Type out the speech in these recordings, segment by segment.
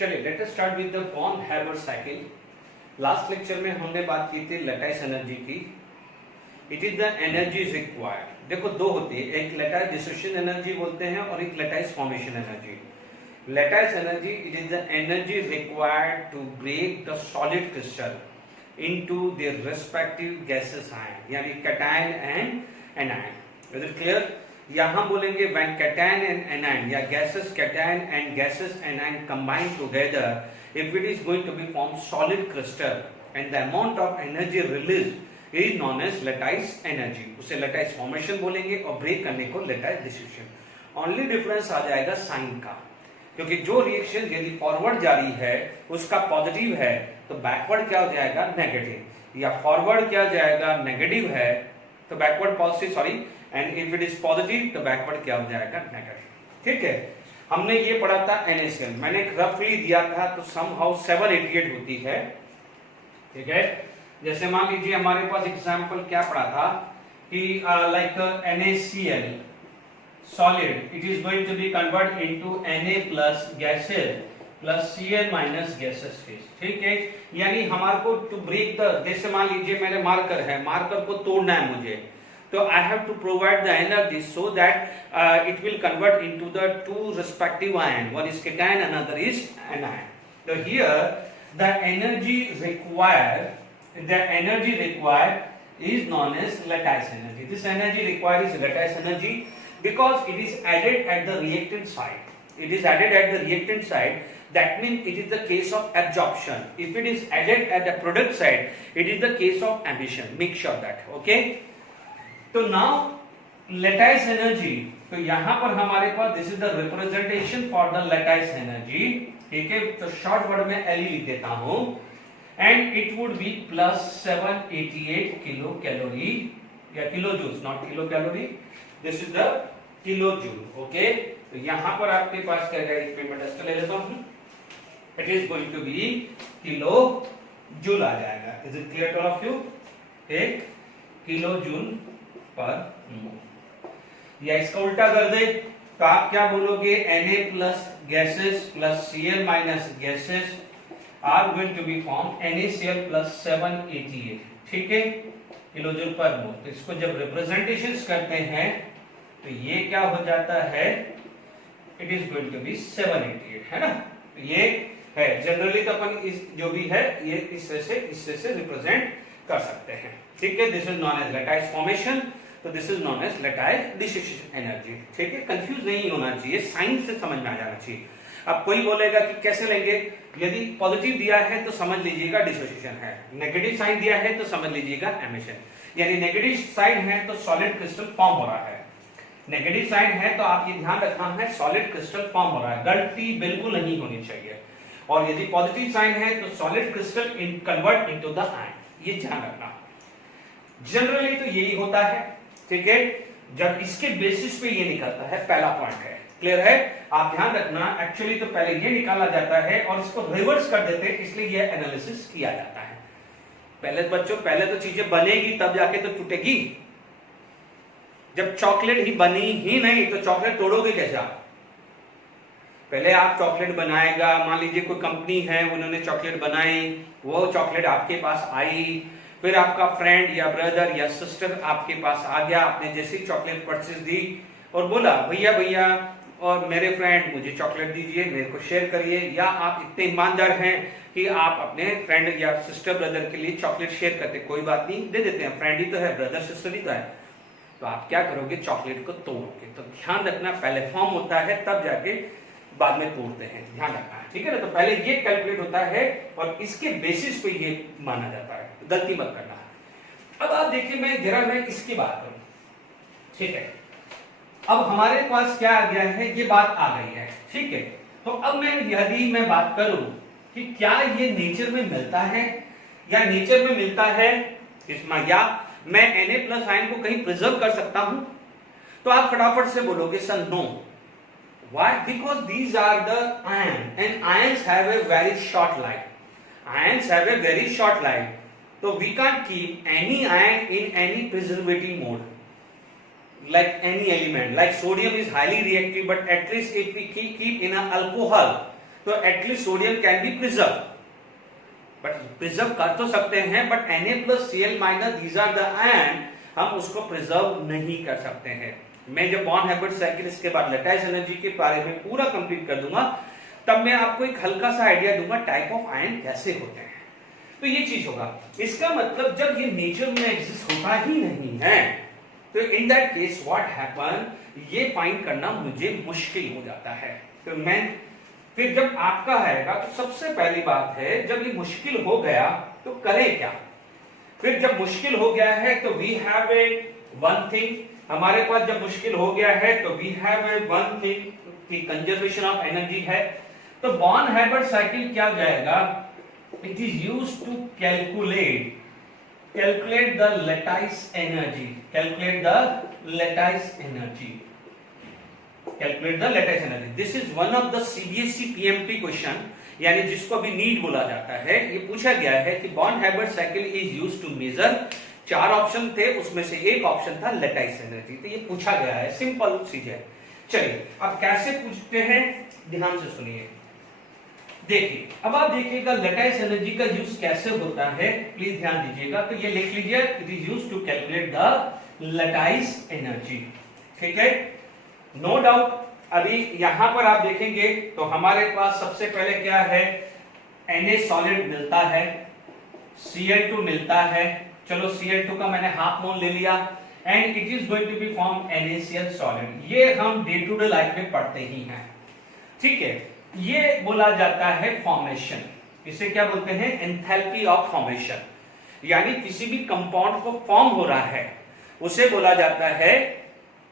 चलिए let us start with the born Haber cycle. Last lecture में हमने बात की थी लैटिस एनर्जी की। It is the energy required. देखो दो होती है, एक लैटिस डिसोसिएशन एनर्जी बोलते हैं और एक lattice formation energy. Lattice energy it is the energy required to break the solid crystal into their respective gases ion, यानी cation and anion. Is it clear? यहां बोलेंगे when cation and anion या gases cation and gases anion combine together, if it is going to be form solid crystal and the amount of energy released is known as lattice energy, उसे lattice formation बोलेंगे और break करने को lattice dissociation। Only difference आ जाएगा sign का, क्योंकि जो reaction यदि फॉरवर्ड जारी है उसका पॉजिटिव है तो बैकवर्ड क्या हो जाएगा नेगेटिव, या फॉरवर्ड क्या जाएगा नेगेटिव है तो backward positive, sorry, and if it is positive तो बैकवर्ड क्या हो जाएगा नेगेटिव। ठीक है, हमने ये पढ़ा था NaCl, मैंने रफली दिया था तो समहाउ 788 होती है। ठीक है, जैसे मान लीजिए हमारे पास एग्जांपल क्या पढ़ा था कि like NaCl solid it is going to be convert into Na plus gaseous plus Cl minus gaseous phase. ठीक है, यानी हमारे को टू ब्रेक द, जैसे मान लीजिए मेरे मार्कर है, मार्कर को तोड़ना है मुझे, तो I have to provide the energy so that it will convert into the two respective ion. One is cation, another is anion. So here the energy required is known as lattice energy. This energy required is lattice energy because it is added at the reactant side. It is added at the reactant side. That means it is the case of absorption. If it is added at the product side, it is the case of emission. Make sure that. Okay. तो now lattice energy, तो यहां पर हमारे पास this is the representation for the lattice energy. ठीक है, तो short word में Le लिख देता हूं, and it would be plus 788 kilo calorie या kilo joule, not kilo calorie, this is the kilo joule. Okay, तो यहां पर आपके पास क्या जाएगा, इसमें मैं डस्ट ले लेता हूं, it is going to be kilo joule आ जाएगा। Is it clear to all of you? एक किलो जूल पर मोल। या इसका उल्टा कर दे तो आप क्या बोलोगे, Na plus gaseous plus Cl minus gaseous are going to be form NaCl plus 788। ठीक है, किलो जूल पर मोल। तो इसको जब रिप्रेजेंटेशन करते हैं तो ये क्या हो जाता है, it is going to be 788, है ना। तो ये है जनरली तो अपन इस जो भी है ये इस तरह से रिप्रेजेंट कर सकते हैं। ठीक है, this is known as lattice formation, तो this is known as lattice dissociation energy. ठीक है, कंफ्यूज नहीं होना चाहिए, साइंस से समझ में आ जाना चाहिए। अब कोई बोलेगा कि कैसे लेंगे, यदि पॉजिटिव दिया है तो समझ लीजिएगा डिसोसिएशन है, नेगेटिव साइन दिया है तो समझ लीजिएगा एमिशन। यानी नेगेटिव साइन है तो सॉलिड क्रिस्टल फॉर्म हो रहा है, नेगेटिव साइन है तो आप ये ध्यान रखना है सॉलिड क्रिस्टल फॉर्म हो रहा है, गलती बिल्कुल नहीं होनी चाहिए। और यदि पॉजिटिव साइन है तो solid crystal convert into the ion, ये ध्यान रखना। जनरली तो यही होता है। ठीक है, जब इसके बेसिस पे ये निकलता है, पहला पॉइंट है, क्लियर है, आप ध्यान रखना। एक्चुअली तो पहले ये निकाला जाता है और इसको रिवर्स कर देते हैं, इसलिए ये एनालिसिस किया जाता है। पहले बच्चों, पहले तो चीजें बनेगी तब जाके तो टूटेगी। जब चॉकलेट ही बनी ही नहीं तो चॉकलेट तोड़ोगे कैसे आप? पहले आप चॉकलेट बनाएगा, मान लीजिए कोई कंपनी है उन्होंने चॉकलेट बनाई, वो चॉकलेट आपके पास आई, फिर आपका फ्रेंड या ब्रदर या सिस्टर आपके पास आ गया, आपने जैसे चॉकलेट परचेज दी और बोला भैया भैया और मेरे फ्रेंड मुझे चॉकलेट दीजिए, मेरे को शेयर करिए, या आप इतने ईमानदार हैं कि आप अपने फ्रेंड या सिस्टर ब्रदर के लिए चॉकलेट शेयर करते, कोई बात नहीं दे देते हैं, फ्रेंड ही तो है, ब्रदर सिस्टर ही तो है, तो आप क्या करोगे, चॉकलेट को तोड़ोगे। तो ध्यान रखना, पहले फॉर्म होता है तब जाके बाद में तोड़ते हैं, ध्यान रखना है। ठीक है ना, तो पहले ये कैलकुलेट होता है और इसके बेसिस पे ये माना जाता है, गलती मत करना। अब आप देखिए, मैं इसकी बात करूं। ठीक है, अब हमारे पास क्या आ गया है, ये बात आ गई है। ठीक है, तो अब यदि मैं बात करूं कि क्या ये नेचर में मिलता है या नेचर में मिलता है इसमें, या मैं Na प्लस आयन को कहीं प्रिजर्व कर सकता हूं, तो आप फटाफट से बोलोगे sir no. Why? Because these are the ion and ions have a very short life. Ions have a very short life. So we can't keep any ion in any preservative mode. Like any element, like sodium is highly reactive, but at least if we keep in an alcohol, तो at least sodium can be preserve, but preserve कर तो सकते हैं, but Na+Cl- these are the ion, हम उसको preserve नहीं कर सकते हैं। मैं जब बॉर्न हैबिट साइकिल इसके बाद लैटिस एनर्जी के बारे में पूरा कंप्लीट कर दूंगा, तब मैं आपको एक हल्का सा आइडिया दूंगा टाइप ऑफ आयन कैसे होते हैं। तो ये चीज होगा। इसका मतलब जब ये नेचर में एग्जिस्ट होता ही नहीं है, तो in that case what happen, ये फाइंड करना मुझे मुश्किल हो जाता है। तो मैं फिर जब आपका आएगा तो सबसे पहली बात है, जब ये मुश्किल हो गया तो करें क्या। फिर जब मुश्किल हो गया है तो we have a one thing, हमारे पास जब मुश्किल हो गया है तो we have a one thing कि कंजर्वेशन ऑफ एनर्जी है। तो बॉर्न हैबिट साइकिल क्या जाएगा, it is used to calculate the lattice energy, calculate the lattice energy. This is one of the CBSE PMT question, यानी जिसको अभी NEET बोला जाता है। ये पूछा गया है कि Born Haber cycle is used to measure, 4 option थे, उसमें से एक ऑप्शन था लैटिस एनर्जी। तो ये पूछा गया है, सिंपल चीज है। चलिए अब कैसे पूछते हैं, ध्यान से सुनिए। देखिए अब आप देखिएगा लैटिस एनर्जी का यूज कैसे होता है, प्लीज ध्यान दीजिएगा। तो ये लिख लीजिए, it is used to calculate the lattice energy. ठीक है, नो डाउट। अभी यहां पर आप देखेंगे तो हमारे पास सबसे पहले क्या है, Na सॉलिड मिलता है, Cl2 मिलता है। चलो Cl2 का मैंने हाफ मोल ले लिया, and it is going to be form NaCl solid. ये हम डे टू डे लाइफ में पढ़ते ही हैं। ठीक है, ये बोला जाता है फॉर्मेशन। इसे क्या बोलते हैं, एंथैल्पी ऑफ फॉर्मेशन, यानी किसी भी कंपाउंड को फॉर्म हो रहा है उसे बोला जाता है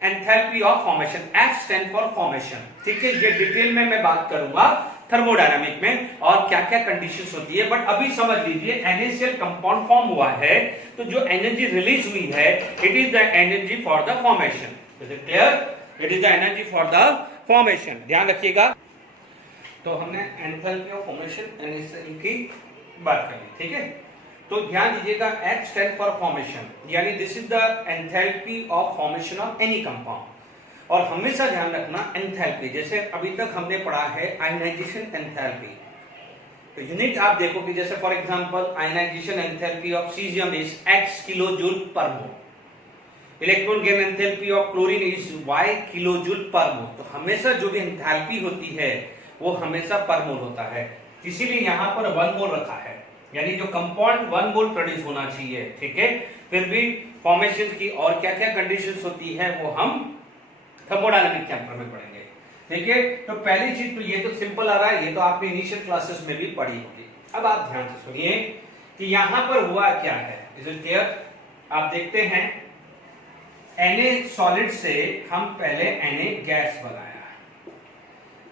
enthalpy of formation. F stand for formation. ठीक है, ये डिटेल में मैं बात करूंगा थर्मोडायनामिक में और क्या क्या कंडीशंस होती है, बट अभी समझ लीजिए NaCl कंपाउंड फॉर्म हुआ है तो जो एनर्जी रिलीज हुई है, it is the energy for the formation. Is it clear, it is the energy for the formation. ध्यान रखिएगा। तो हमने एंथैल्पी ऑफ फॉर्मेशन NaCl की बात करी, ठीक है। तो ध्यान दीजिएगा, H स्टैंड फॉर फॉर्मेशन, यानी this is the enthalpy of formation of any compound. और हमेशा ध्यान रखना एंथैल्पी, जैसे अभी तक हमने पढ़ा है आयनाइजेशन एंथैल्पी, तो यूनिट आप देखो कि जैसे for example ionization enthalpy of caesium is x kilojoule per mole, electron gain enthalpy of chlorine is y kilojoule per mole. तो हमेशा जो भी एंथैल्पी होती है वो हमेशा पर मोल होता है, इसीलिए यहां पर 1 मोल रखा है, यानी जो कंपाउंड 1 मोल प्रोड्यूस होना चाहिए। ठीक है, फिर भी फॉर्मेशन की और क्या क्या कंडीशंस होती है वो हम थर्मोडायनामिक चैप्टर में पढ़ेंगे। ठीक है, तो पहली चीज तो ये तो सिंपल आ रहा है, ये तो आपने इनिशियल क्लासेस में भी पढ़ी होगी। अब आप ध्यान से सुनिए कि यहां पर हुआ क्या है। इज इट क्लियर, आप देखते हैं Na सॉलिड से हम पहले Na गैस बनाया,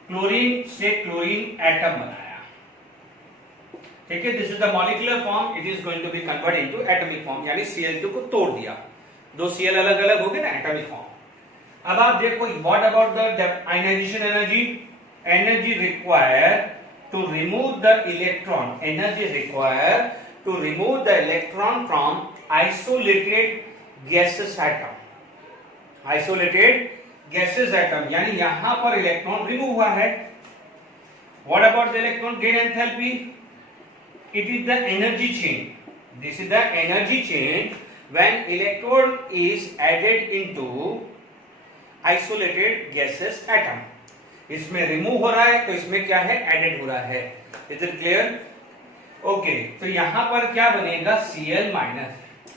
क्लोरीन से क्लोरीन एटम बनाया। ठीक है, this is the molecular form, it is going to be convert into atomic form, यानी Cl2 को तोड़ दिया, 2 Cl अलग अलग हो गए ना, एटॉमिक फॉर्म। अब आप देखो what about the ionisation energy, energy required to remove the electron, energy required to remove the electron from isolated gaseous atom, isolated gaseous atom, यानी यहां पर इलेक्ट्रॉन रिमूव हुआ है। What about the electron gain enthalpy, it is the energy chain, this is the energy chain when electron is added into isolated gases atom, इसमें remove हो रहा है तो इसमें क्या है, एडेड हो रहा है। Is it clear, okay. तो यहां पर क्या बनेगा, Cl-,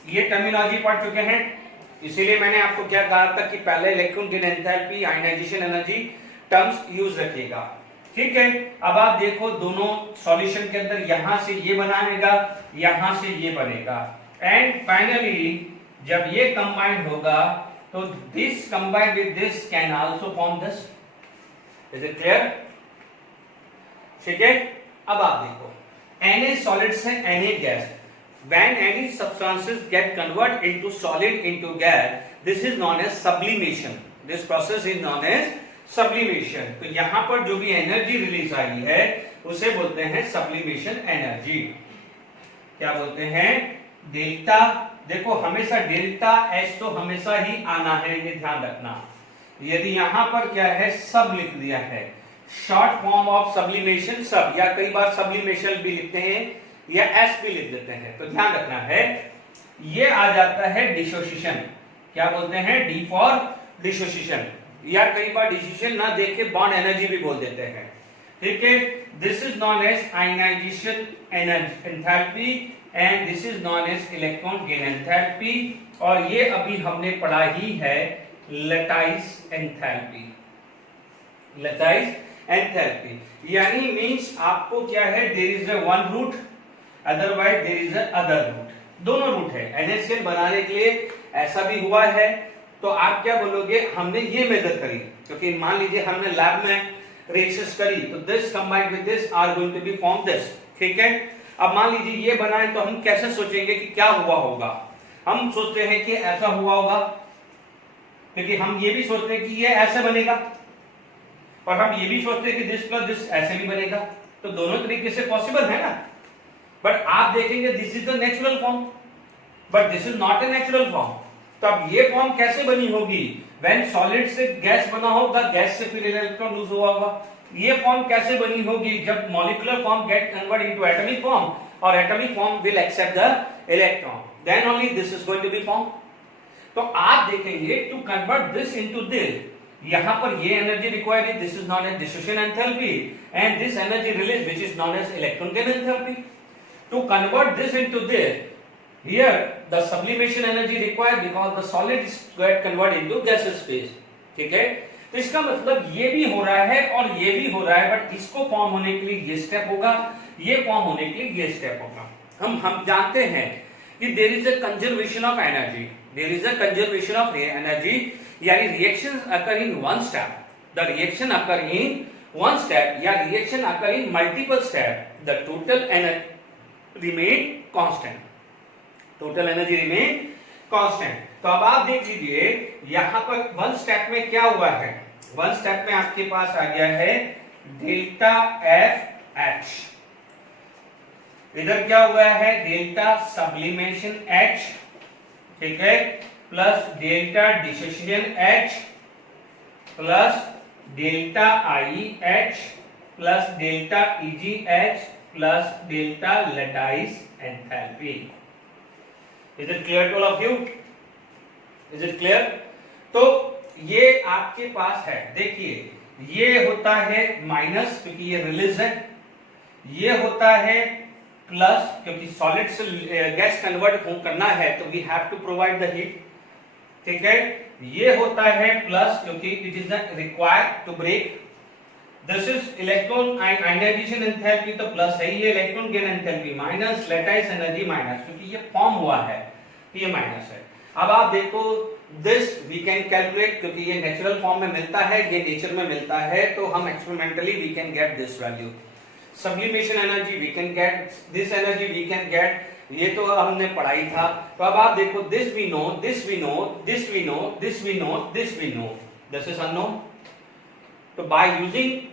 ये टर्मिनोलॉजी पढ़ चुके हैं, इसीलिए मैंने आपको क्या कहा था कि पहले electron gain enthalpy, ionisation energy terms use रखिएगा। ठीक है, अब आप देखो दोनों सॉल्यूशन के अंदर यहां से ये बनाएगा, यहां से ये बनेगा, एंड फाइनली जब ये कंबाइंड होगा तो this combined with this can also form this. Is it clear, ठीक है। अब आप देखो Na सॉलिड से Na gas, when any substances get converted into solid into gas, this is known as sublimation, this process is known as sublimation. तो यहां पर जो भी एनर्जी रिलीज आई है उसे बोलते हैं सब्लिमेशन एनर्जी। क्या बोलते हैं, डेल्टा। देखो हमेशा डेल्टा एच तो हमेशा ही आना है, ये ध्यान रखना। यदि यहां पर क्या है, सब लिख दिया है शॉर्ट फॉर्म ऑफ सब्लिमेशन सब, या कई बार सब्लिमेशन भी लिखते हैं या एस भी लिख देते हैं। तो ध्यान रखना है, ये आ जाता है डिसोसिएशन। क्या बोलते हैं? डी फॉर डिसोसिएशन, या कई बार डिसोसिएशन ना देखे बॉन्ड एनर्जी भी बोल देते हैं। ठीक है, this is known as ionisation enthalpy and this is known as electron gain enthalpy, और ये अभी हमने पढ़ा ही है लैटिस एंथैल्पी। लैटिस एंथैल्पी यानी मींस आपको क्या है, there is a one route, otherwise there is a other route, दोनों रूट है। NaCl बनाने के लिए ऐसा भी हुआ है, तो आप क्या बोलोगे, हमने ये मेजर करी, क्योंकि मान लीजिए हमने लैब में रिएक्शंस करी, तो this combined with this are going to be form this. ठीक है, अब मान लीजिए ये बनाए, तो हम कैसे सोचेंगे कि क्या हुआ होगा? हम सोचते हैं कि ऐसा हुआ होगा, क्योंकि हम ये भी सोचते हैं कि ये ऐसे बनेगा, और हम ये भी सोचते हैं कि दिस प्लस दिस ऐसे भी बनेगा, तो दोनों तरीके से पॉसिबल है ना। बट आप देखेंगे this is the natural form, but this is not a natural form. तो अब ये फॉर्म कैसे बनी होगी? व्हेन सॉलिड से गैस बना होगा, गैस से फिर इलेक्ट्रॉन लूज हुआ होगा। ये फॉर्म कैसे बनी होगी? जब molecular form get convert into atomic form, और atomic form will accept the electron, then only this is going to be form. तो आप देखेंगे to convert this into this, यहां पर ये एनर्जी रिक्वायर्ड है, this is known as dissociation enthalpy, and this energy release which is known as electron gain enthalpy. To convert this into this, here the sublimation energy required because the solids get converted into gaseous phase. ठीक है, तो इसका मतलब ये भी हो रहा है और ये भी हो रहा है, बट इसको फॉर्म होने के लिए ये स्टेप होगा, ये फॉर्म होने के लिए ये स्टेप होगा। हम जानते हैं कि there is a conservation of energy, there is a conservation of energy, यानी reactions occur in one step, the reaction occur in one step या reaction occur in multiple step, the total energy remain constant, total energy remain constant। तो अब आप देख लीजिए यहां पर one step में क्या हुआ है, वन स्टेप में आपके पास आ गया है डेल्टा एफ एच, इधर क्या हुआ है डेल्टा सब्लिमेशन एच, ठीक है, plus delta dissociation H, plus delta I H, plus delta EG H, plus delta lattice enthalpy. Is it clear to all of you? Is it clear? तो ये आपके पास है, देखिए ये होता है माइनस क्योंकि ये रिलीज है, ये होता है प्लस क्योंकि सॉलिड से गैस कन्वर्ट करना है तो we have to provide the heat. ठीक है, ये होता है प्लस क्योंकि it is the required to break. This is electron ionisation enthalpy, तो प्लस है, ये electron gain enthalpy minus, lattice energy minus, क्योंकि ये फॉर्म हुआ है ये माइनस है। अब आप देखो दिस वी कैन कैलकुलेट, क्योंकि ये नेचुरल फॉर्म में मिलता है, ये नेचर में मिलता है, तो हम experimentally we can get this value. Sublimation energy we can get, this energy we can get, ये तो हमने पढ़ाई था। तो अब आप देखो this we know, this we know, this we know, this we know, this we know, this is unknown. तो by using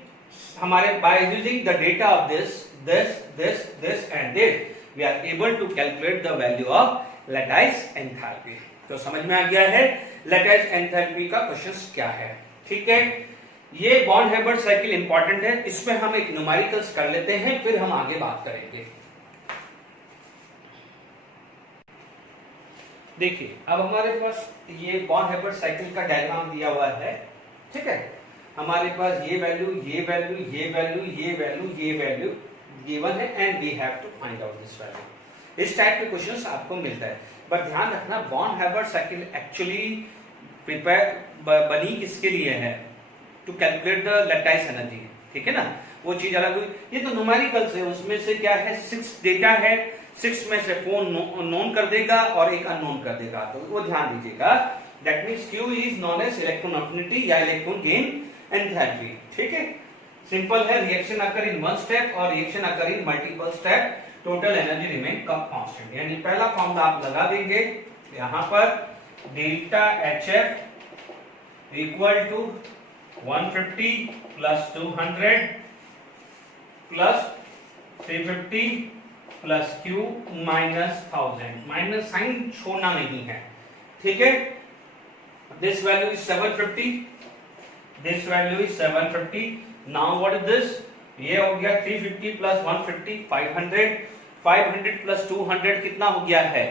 the data of this and this, we are able to calculate the value of lattice enthalpy। तो समझ में आ गया है lattice enthalpy का question क्या है। ठीक है, ये बॉन्ड हेबर्ट साइकिल इंपॉर्टेंट है, इसमें हम एक न्यूमेरिकल्स कर लेते हैं, फिर हम आगे बात करेंगे। देखिए अब हमारे पास ये बॉन्ड हेबर्ट साइकिल का डायग्राम दिया हुआ है। ठीक है, हमारे पास ये वैल्यू, ये वैल्यू, ये वैल्यू, ये वैल्यू, ये वैल्यू गिवन है and we have to find out this value. इस टाइप के क्वेश्चंस आपको मिलता है, बट ध्यान रखना बॉन्ड हेबर्ट साइकिल एक्चुअली प्रिपेयर बनी किसके लिए है? To calculate the lattice energy. ठीक है ना, वो चीज अलग हुई। ये तो न्यूमेरिकल्स है, उसमें से क्या है 6 डेटा है, 6 में से 4 नोन कर देगा और एक अननोन कर देगा, तो वो ध्यान दीजिएगा। That means Q is known as electron affinity या इलेक्ट्रॉन गेन एंथैल्पी। ठीक है, सिंपल है, reaction occur in one step और reaction occur in multiple step, total energy remain constant. यानी पहला फॉर्मूला आप लगा देंगे यहां पर, delta HF equal to 150 plus 200 plus 350 plus Q minus 1000, minus sign छोड़ना नहीं है। ठीक है, this value is 750, this value is 750, now what is this, ये हो गया 350 प्लस 150 500, 500 प्लस 200 कितना हो गया है,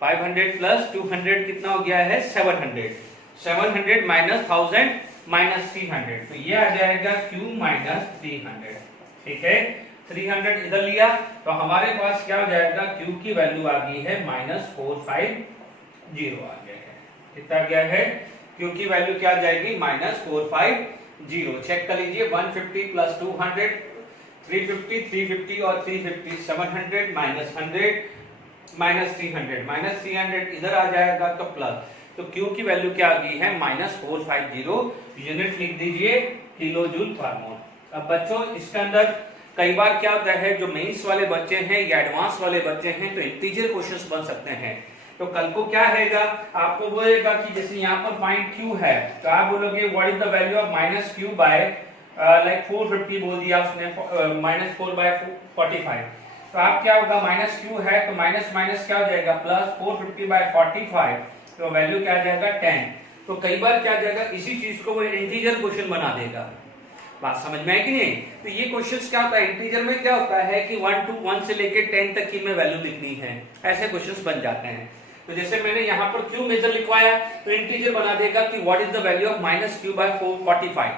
500 प्लस 200 कितना हो गया है 700, 700 माइनस 1000 माइनस 300, तो ये आ जाएगा Q माइनस 300। ठीक है, 300 इधर लिया तो हमारे पास क्या हो जाएगा, Q की वैल्यू आ गई है माइनस 450 आ गया है। कितना गया है, Q की वैल्यू क्या आ जाएगी माइनस 450। चेक कर लीजिए, 150 प्लस 200 350, 350 और 350 700 माइनस 100 माइनस 300, माइनस 300 इधर आ जाएगा तो प्लस, तो Q की वैल्यू क्या आ गई है माइनस 450। यूनिट लिख दीजिए किलो जूल पर मोल। अब बच्चों इसके अंदर कई बार क्या होता है, जो मेंस वाले बच्चे हैं या एडवांस वाले बच्चे हैं तो इंटीजर क्वेश्चंस बन सकते हैं। तो कल को क्या रहेगा, आपको बोलेगा कि जैसे यहाँ पर फाइंड Q है तो आप बोलोगे what is the value of minus Q by like 450 बोल दिया उसने, माइनस 4/45, तो आप क्या होगा माइनस Q है तो माइनस माइनस क्या हो जाएगा प्लस 450/45, तो वैल्यू क्या आ जाएगा 10। तो कई बार क्या आ जाएगा, इसी चीज को वो इंटीजर क्वेश्चन बना देगा। बात समझ में आई कि नहीं? तो ये क्वेश्चंस क्या होता है, इंटीजर में क्या होता है कि 1 से लेके 10 तक की में वैल्यू लिखनी है, ऐसे क्वेश्चंस बन जाते हैं। तो जैसे मैंने यहाँ पर Q मेजर लिखवाया तो इंटीजर बना देगा कि what is the value of minus Q by 45,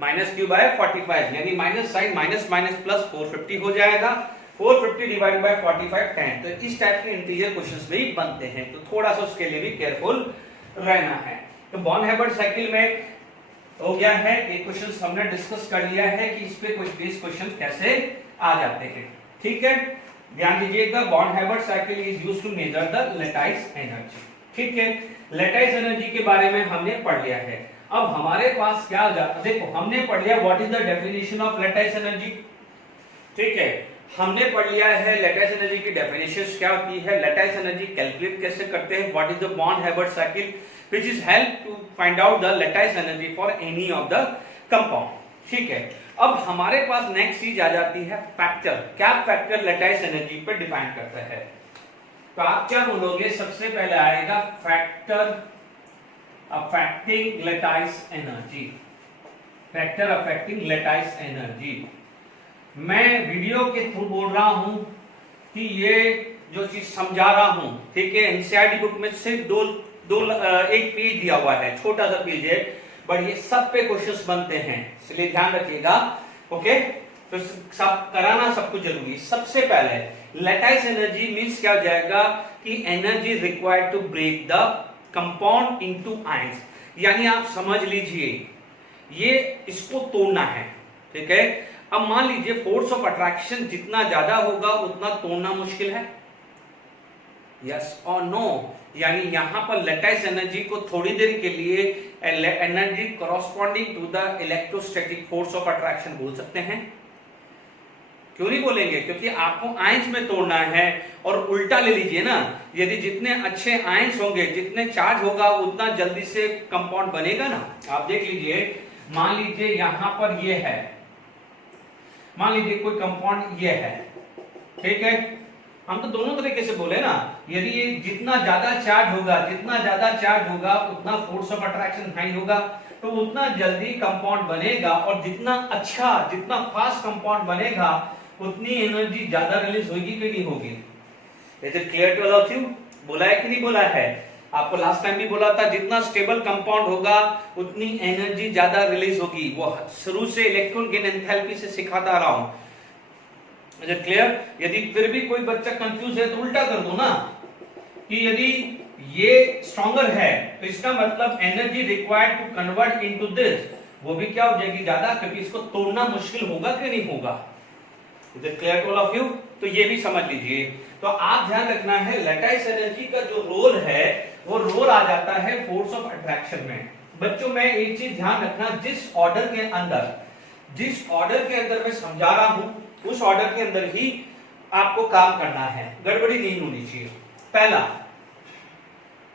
minus Q by 45, यानी minus sign minus minus plus 450 हो जाएगा, 450 डिवाइडेड बाय 45 10। तो इस टाइप के इंटीजर क्वेश्चंस भी बनते हैं, तो थोड़ा सा उसके लिए भी केयरफुल रहना है। तो बॉर्न-हाइबर्ट साइकिल में हो गया है, एक क्वेश्चन हमने डिस्कस कर लिया है कि इस पे कुछ बेस क्वेश्चन कैसे आ जाते हैं। ठीक है, ध्यान दीजिएगा, Born Haber cycle is used to measure the lattice energy. ठीक है, लैटिस एनर्जी के बारे में हमने पढ़ लिया है। अब हमारे पास क्या आ जाता है, देखो हमने पढ़ लिया what is the definition of lattice energy. ठीक है, हमने पढ़ लिया है लैटिस एनर्जी की डेफिनेशंस क्या होती है, लैटिस एनर्जी कैलकुलेट कैसे करते हैं, what is the Born Haber cycle which is help to find out the lattice energy for any of the compound। ठीक है, अब हमारे पास नेक्स्ट चीज आ जाती है फैक्टर। क्या फैक्टर लैटिस एनर्जी पर डिपेंड करता है, तो आप क्या बोलोगे, सबसे पहले आएगा factor affecting lattice energy, factor affecting lattice energy. मैं वीडियो के थ्रू बोल रहा हूं कि ये जो चीज समझा रहा हूं, ठीक है, एनसीईआरटी बुक में सिर्फ एक पेज दिया हुआ है, छोटा सा पेज है, बट ये सब पे क्वेश्चंस बनते हैं, इसलिए ध्यान रखिएगा। ओके, तो सब कराना सब कुछ जरूरी। सबसे पहले लैटिस एनर्जी मींस क्या हो जाएगा कि energy required to break the compound into ions, यानी आप समझ लीजिए ये इसको तोड़ना है। ठीक है, अब मान लीजिए फोर्स ऑफ अट्रैक्शन जितना ज्यादा होगा उतना तोड़ना मुश्किल है, यस और नो, यानी यहां पर लैटिस एनर्जी को थोड़ी देर के लिए energy corresponding to the electrostatic force of attraction बोल सकते हैं। क्यों नहीं बोलेंगे, क्योंकि आपको आयंस में तोड़ना है। और उल्टा ले लीजिए ना, यदि जितने अच्छे आयंस होंगे, जितने चार्ज होगा, उतना जल्दी से कंपाउंड बनेगा ना। आप देख लीजिए, मान लीजिए यहां पर ये है, मान लीजिए कोई कंपाउंड ये है, ठीक है, हम तो दोनों तरीके से बोले ना, यदि ये जितना ज्यादा चार्ज होगा, जितना ज्यादा चार्ज होगा उतना फोर्स ऑफ अट्रैक्शन हाई होगा, तो उतना जल्दी कंपाउंड बनेगा, और जितना अच्छा, जितना फास्ट कंपाउंड बनेगा उतनी एनर्जी ज्यादा रिलीज होगी कि नहीं होगी। Is it clear to all of you? बोला है कि नहीं बोला है? आपको लास्ट टाइम भी बोला था, जितना स्टेबल कंपाउंड होगा उतनी एनर्जी ज्यादा रिलीज होगी। वो शुरू से इलेक्ट्रॉन गेन एंथैल्पी से सिखाता आ रहा हूं। Is it clear? यदि फिर भी कोई बच्चा कंफ्यूज है तो उल्टा कर दो ना, कि यदि ये स्ट्रॉन्गर है तो इसका मतलब energy required to convert into this, वो भी क्या हो जाएगी ज्यादा, क्योंकि इसको तोड़ना मुश्किल होगा कि नहीं होगा। Is it clear to all of you? तो ये भी समझ लीजिए। तो आप ध्यान रखना है, लैटिस एनर्जी का जो रोल है वो रोल आ जाता है फोर्स ऑफ अट्रैक्शन में। बच्चों में एक चीज ध्यान रखना, जिस ऑर्डर के अंदर मैं समझा रहा हूं उस ऑर्डर के अंदर ही आपको काम करना है, गड़बड़ी नहीं होनी चाहिए। पहला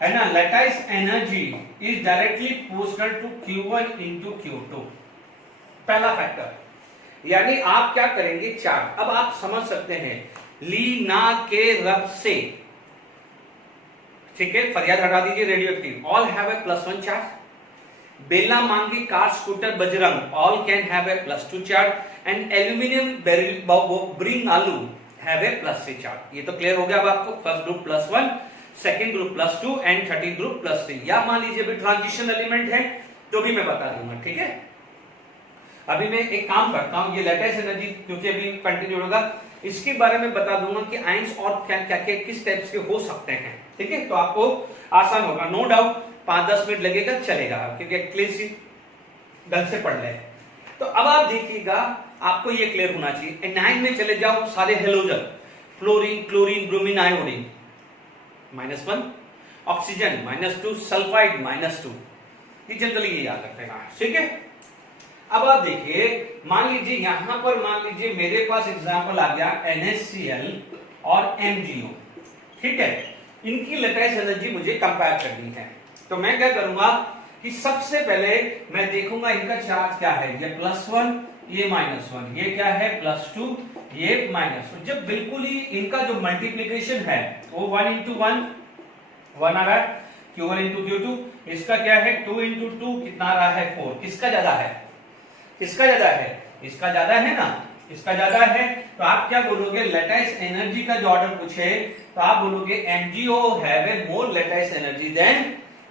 है ना, lattice energy is directly proportional to Q1 into Q2, पहला फैक्टर। यानी आप क्या करेंगे, चार्ज। अब आप समझ सकते हैं, ली ना के रब से, ठीक है, फरियाद हटा दीजिए, radioactive, all have a +1 charge. बेला, मांगी, car, scooter, Bajrang all can have a +2 charge and aluminum bring आलू have a +3 charge। ये तो क्लियर हो गया अब आपको। First group +1, second group +2 and third group +3। या मान लीजिए अभी ट्रांजिशन एलिमेंट है तो भी मैं बता दूंगा, ठीक है। अभी मैं एक काम करता हूं, ये लेटेस्ट एनर्जी क्योंकि अभी कंटिन्यू होगा, इसके बारे में बता दूंगा कि आयंस और क्या क्या किस टाइप्स के हो सकते हैं, ठीक है। तो आपको आसान होगा, नो डाउट 5-10 मिनट लगेगा, चलेगा, क्योंकि एटलीस्ट ढंग से पढ़ ले। तो अब आप देखिएगा, आपको ये क्लियर होना चाहिए। एनाइन में चले जाओ, सारे halogen, fluorine, chlorine, bromine, iodine -1, oxygen -2, sulphide -2। ये जनरली ये याद रखेगा, ठीक है। अब आप देखिए, मान लीजिए यहां पर, मान लीजिए मेरे पास एग्जांपल आ गया NaCl और MgO, ठीक है। इनकी लेटेस्ट एनर्जी मुझे कंपेयर करनी है, तो मैं क्या करूंगा कि सबसे पहले मैं देखूंगा इनका चार्ज क्या है। ये +1, ये -1, ये क्या है +2, ये -1। जब बिल्कुल ही इनका जो मल्टीप्लीकेशन है वो 1 × 1 आ रहा है, Q1 × Q2, इसका क्या है 2 × 2 कितना आ रहा है 4। किसका ज्यादा है, किसका ज्यादा है, इसका ज्यादा है ना, इसका ज्यादा है। तो आप क्या बोलोगे, लेटेस्ट एनर्जी का जो ऑर्डर पूछे तो आप बोलोगे MgO have a more lattice energy than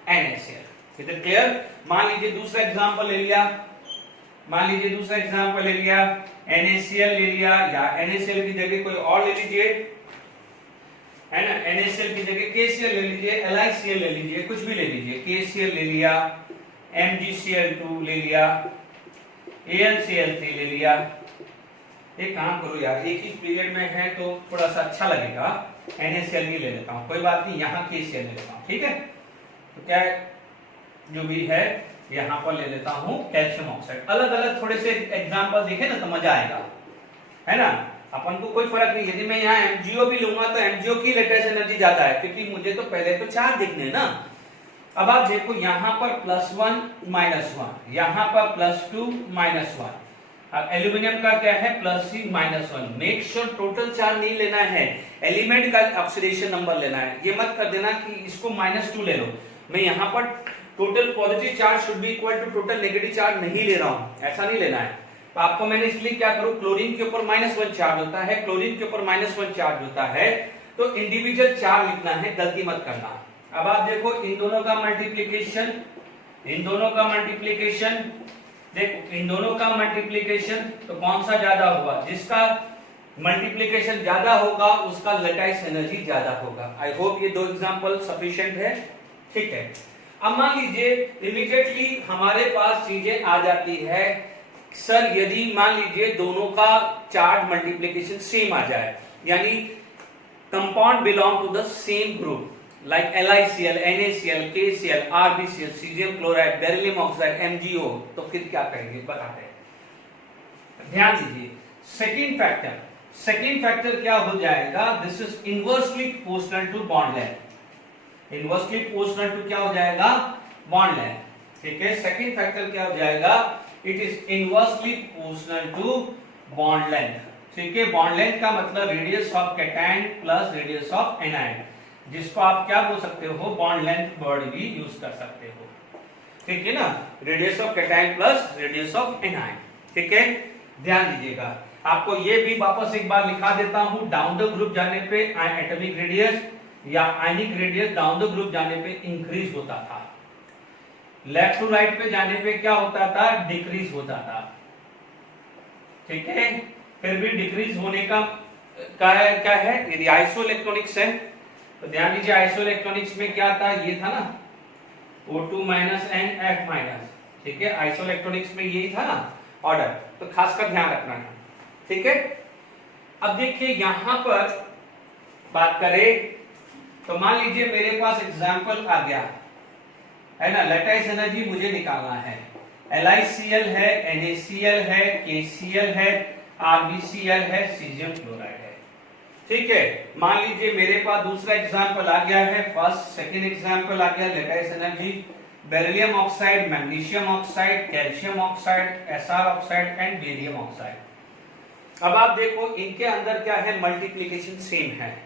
NaCl। Is it clear. मान लीजिए दूसरा एग्जांपल ले लिया, मान लीजिए दूसरा एग्जांपल ले लिया, NaCl ले लिया, या NaCl की जगह कोई और ले लीजिए, है ना। NaCl की जगह KCl ले लीजिए, LiCl ले लीजिए, कुछ भी ले लीजिए, KCl ले लिया, MgCl2 ले लिया, AlCl3 ले लिया। एक काम करो यार, एक ही पीरियड में है तो थोड़ा सा अच्छा लगेगा, NaCl भी ले लेता हूं, कोई बात नहीं, यहाँ KCl ले लेता हूं, ठीक है। तो क्या है, जो भी है यहाँ पर ले लेता हूं कैल्शियम ऑक्साइड। अलग अलग थोड़े से एग्जांपल देखे ना तो मजा आएगा, है ना। अपन को कोई फर्क नहीं, यदि मैं यहाँ MgO भी लूंगा तो MgO की लेटेस्ट एनर्जी ज्यादा है, क्योंकि मुझे तो पहले तो चार्ज देखने ना। अब आप देखो यहाँ पर +1 -1, यहाँ पर +2 -1। अब एल्यूमिनियम का क्या है +3 -1। मेक श्योर टोटल चार्ज नहीं लेना है, एलिमेंट का ऑक्सीडेशन नंबर लेना है। ये मत कर देना कि इसको -2 ले लो। मैं यहाँ पर total positive charge should be equal to total negative charge नहीं ले रहा हूं, ऐसा नहीं लेना है। तो आपको मैंने इसलिए क्या करूं, क्लोरीन के ऊपर -1 चार्ज होता है, क्लोरीन के ऊपर -1 चार्ज होता है, तो इंडिविजुअल चार्ज लिखना है, गलती मत करना। अब आप देखो इन दोनों का मल्टीप्लीकेशन, इन दोनों का मल्टीप्लीकेशन, देखो इन दोनों का मल्टीप्लीकेशन, तो कौन सा ज्यादा होगा, जिसका मल्टीप्लीकेशन ज्यादा होगा उसका लेटेस्ट एनर्जी ज्यादा होगा। आई होप ये दो एग्जांपल सफिशिएंट है, ठीक है। अब मान लीजिए इमीडिएटली हमारे पास चीजें आ जाती है, सर यदि मान लीजिए दोनों का चार्ज मल्टीप्लीकेशन सेम आ जाए, यानी compound belong to the same group, like LiCl, NaCl, KCl, RbCl, cesium chloride, beryllium oxide, MgO, तो फिर क्या करेंगे बताते हैं। ध्यान दीजिए, सेकेंड फैक्टर क्या हो जाएगा, this is inversely proportional to bond length. Inversely proportional to क्या हो जाएगा, बॉन्ड लेंथ, ठीक है। सेकेंड फैक्टर क्या हो जाएगा, it is inversely proportional to bond length, ठीक है। बॉन्ड लेंथ का मतलब radius of cation plus radius of anion, जिसको आप क्या बोल सकते हो, बॉन्ड लेंथ वर्ड भी यूज कर सकते हो, ठीक है ना। Radius of cation plus radius of anion, ठीक है। ध्यान दीजिएगा, आपको ये भी वापस एक बार लिखा देता हूं, डाउन द ग्रुप जाने पे एटॉमिक रेडियस या ionic radius down the group जाने पे इंक्रीज होता था, लेफ्ट टू राइट पे जाने पे क्या होता था, डिक्रीज होता था, ठीक है। फिर भी डिक्रीज होने का क्या है, यदि आइसोइलेक्ट्रॉनिक्स है तो ध्यान दीजिए, आइसोइलेक्ट्रॉनिक्स में क्या था, ये था ना O2 and F-, ठीक है। आइसोइलेक्ट्रॉनिक्स में यही था ना ऑर्डर, तो खासकर ध्यान रखना है, ठीक है। अब देखिए यहां पर बात करें तो मान लीजिए मेरे पास एग्जांपल आ गया, है ना। लेटेस्ट एनर्जी मुझे निकालना है, LiCl है, NaCl है, KCl है, RbCl है, सीजियम क्लोराइड है, ठीक है। मान लीजिए मेरे पास दूसरा एग्जांपल आ गया है, फर्स्ट सेकंड एग्जांपल आ गया, latest energy beryllium oxide, magnesium oxide, calcium oxide, Sr oxide and barium oxide. अब आप देखो इनके अंदर क्या है, मल्टीप्लीकेशन सेम है।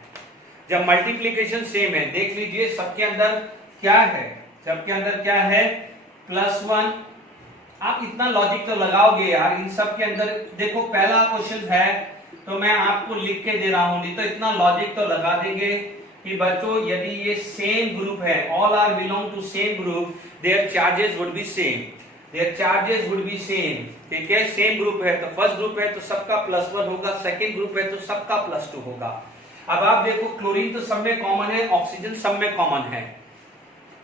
जब मल्टीप्लीकेशन सेम है, देख लीजिए सबके अंदर क्या है, सबके अंदर क्या है, +1। आप इतना लॉजिक तो लगाओगे यार इन सब के अंदर। देखो पहला क्वेश्चन है तो मैं आपको लिख के दे रहा हूं, नहीं तो इतना लॉजिक तो लगा देंगे कि बच्चों यदि ये सेम ग्रुप है, all are belong to same group, their charges would be same, their charges would be same. ठीक है, सेम ग्रुप है तो फर्स्ट ग्रुप है तो सबका +1 होगा, सेकंड ग्रुप है तो सबका +2 होगा। अब आप देखो क्लोरीन तो सब में कॉमन है, ऑक्सीजन सब में कॉमन है।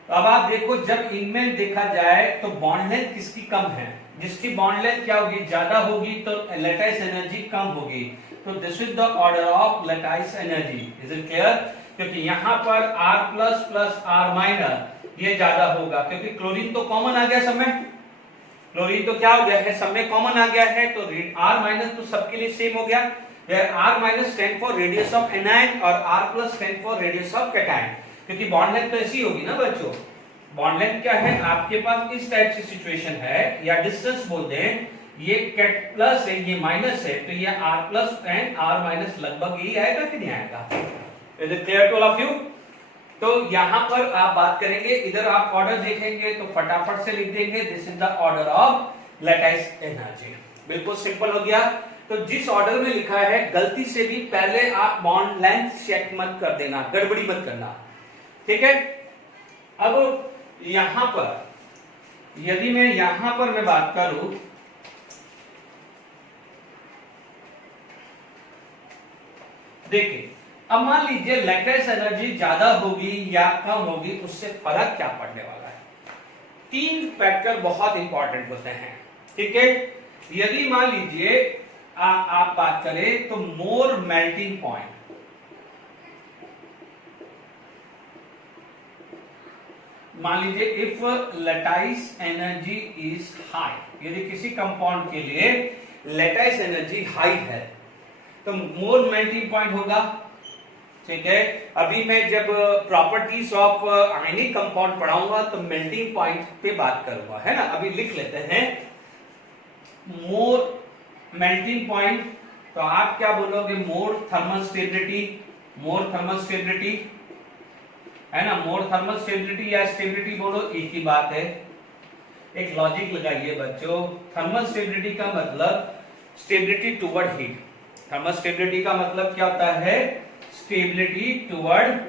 अब आप देखो जब इनमें देखा जाए तो बॉन्ड लेंथ किसकी कम है, जिसकी बॉन्ड लेंथ क्या होगी, ज्यादा होगी तो लैटिस एनर्जी कम होगी। तो this is the order of lattice energy. Is it clear? क्योंकि यहाँ पर R plus plus R minus ये ज्यादा होगा, क्योंकि क्लोरीन तो कॉमन आ गया सब में, क्लोरीन तो क्या हो गया है, सब में कॉमन आ गया है, तो R माइनस तो सबके लिए सेम हो गया। R minus stand for radius of anion और R plus stand for radius of cation. क्योंकि बॉन्ड लेंथ तो ऐसी होगी ना बच्चों, बॉन्ड लेंथ क्या है, आपके पास इस टाइप से सिचुएशन है या डिस्टेंस बोल दें, ये कैट प्लस है ये माइनस है, तो ये R plus and R minus लगभग यही आएगा कि नहीं आएगा? Is it clear to all of you? तो यहां पर आप बात करेंगे, इधर आप ऑर्डर देखेंगे तो फटाफट से लिख देंगे this is the order of lattice energy. बिल्कुल सिंपल हो गया। तो जिस ऑर्डर में लिखा है गलती से भी पहले आप बॉन्ड लेंथ चेक मत कर देना, गड़बड़ी मत करना, ठीक है। अब यहां पर यदि मैं बात करूं, देखिए अब मान लीजिए लैटिस एनर्जी ज्यादा होगी या कम होगी, उससे फर्क क्या पड़ने वाला है? 3 फैक्टर बहुत इंपॉर्टेंट होते हैं, ठीक है। यदि मान लीजिए आप बात करें तो मोर मेल्टिंग पॉइंट, मान लीजिए if lattice energy is high, यदि किसी कंपाउंड के लिए लैटिस एनर्जी हाई है तो मोर मेल्टिंग पॉइंट होगा, ठीक है। अभी मैं जब प्रॉपर्टीज ऑफ आयनिक कंपाउंड पढ़ाऊंगा तो मेल्टिंग पॉइंट पे बात करूंगा, है ना। अभी लिख लेते हैं मोर मेल्टिंग पॉइंट, तो आप क्या बोलोगे, मोर थर्मल स्टेबिलिटी, मोर थर्मल स्टेबिलिटी, है ना। मोर थर्मल स्टेबिलिटी या स्टेबिलिटी बोलो एक ही बात है। एक लॉजिक लगाइए बच्चों, थर्मल स्टेबिलिटी का मतलब stability toward heat, thermal stability का मतलब क्या होता है, स्टेबिलिटी टुवर्ड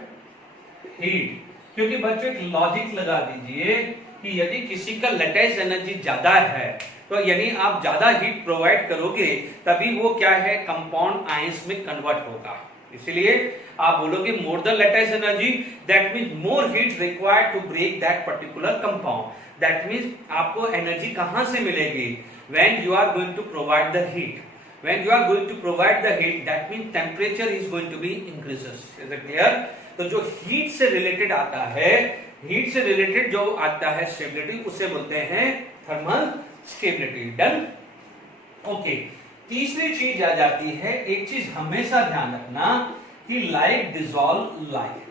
हीट। क्योंकि बच्चों एक लॉजिक लगा दीजिए कि यदि किसी का लैटिस एनर्जी ज्यादा है तो यदि आप ज्यादा हीट प्रोवाइड करोगे तभी वो क्या है, कंपाउंड आयंस में कन्वर्ट होगा। इसलिए आप बोलोगे more the lattice energy, that means more heat required to break that particular compound. That means आपको एनर्जी कहां से मिलेगी, when you are going to provide the heat, when you are going to provide the heat, that means temperature is going to be increases. Is it clear? तो जो heat से related आता है, heat से related जो आता है stability, उसे बोलते हैं थर्मल स्टेबिलिटी। डन? ओके। तीसरी चीज आ जाती है, एक चीज हमेशा ध्यान रखना कि like dissolve like,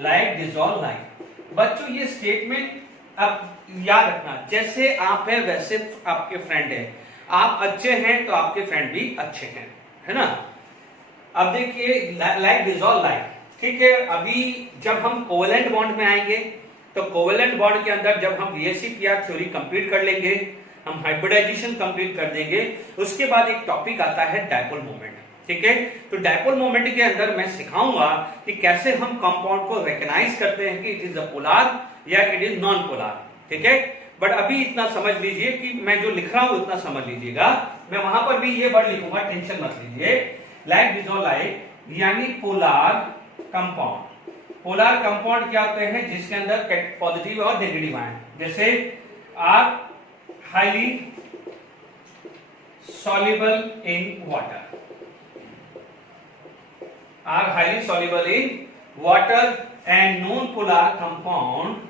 like dissolve like. बच्चों ये स्टेटमेंट अब याद रखना, जैसे आप है वैसे आपके फ्रेंड है, आप अच्छे हैं तो आपके फ्रेंड भी अच्छे हैं, है ना। अब देखिए लाइक डिसॉल्व लाइक, ठीक है। अभी जब हम कोवेलेंट बॉन्ड में आएंगे तो कोवेलेंट बॉन्ड के अंदर जब हम VSEPR थ्योरी कंप्लीट कर लेंगे, हम हाइब्रिडाइजेशन कंप्लीट कर देंगे, उसके बाद एक टॉपिक आता है डायपोल मोमेंट, ठीक है। तो डायपोल मोमेंट के अंदर मैं सिखाऊंगा कि कैसे हम कंपाउंड को रिकॉग्नाइज करते हैं कि इट इज अ पोलर या इट इज नॉन पोलर, ठीक है। बट अभी इतना समझ लीजिए कि मैं जो लिख रहा हूं उतना समझ लीजिएगा, मैं वहां पर भी ये वर्ड लिखूंगा, टेंशन मत लीजिए। लाइक डिसॉल्व लाइक यानी पोलर कंपाउंड, पोलर कंपाउंड क्या होते हैं, जिसके अंदर पॉजिटिव और नेगेटिव आयन, जैसे are highly soluble in water, are highly soluble in water and non polar compound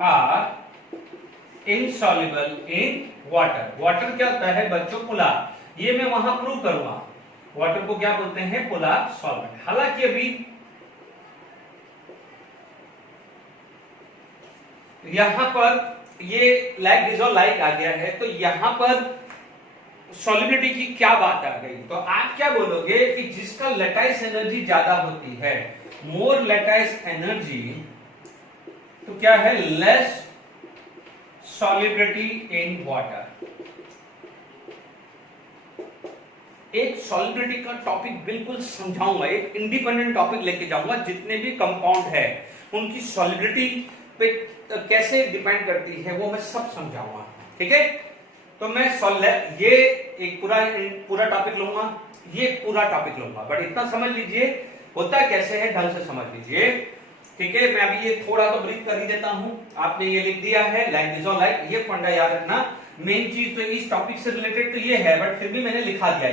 are insoluble in water। Water क्या होता है बच्चों, पोलर, ये मैं वहां प्रूव करूंगा। वाटर को क्या बोलते हैं, पोलर सॉल्वेंट। हालांकि अभी यहां पर ये लाइक डिसॉल्व लाइक आ गया है, तो यहां पर सॉल्युबिलिटी की क्या बात आ गई, तो आप क्या बोलोगे कि जिसका लैटिस एनर्जी ज्यादा होती है, मोर लैटिस एनर्जी तो क्या है, लेस सॉलिबिलिटी इन वाटर। एक सॉलिबिलिटी का टॉपिक बिल्कुल समझाऊंगा, एक इंडिपेंडेंट टॉपिक लेके जाऊंगा, जितने भी कंपाउंड है उनकी सॉलिबिलिटी पे कैसे डिपेंड करती है वो मैं सब समझाऊंगा, ठीक है। तो मैं ये एक पूरा टॉपिक लूंगा, ये पूरा टॉपिक लूंगा, बट इतना समझ लीजिए होता कैसे है, ढंग से समझ लीजिए, ठीक है। मैं अभी ये थोड़ा तो ब्रीफ कर ही देता हूं, आपने ये लिख दिया है लाइक दिस और लाइक, ये फंडा याद रखना। मेन चीज तो इस टॉपिक से रिलेटेड तो ये है, बट फिर भी मैंने लिखा दिया,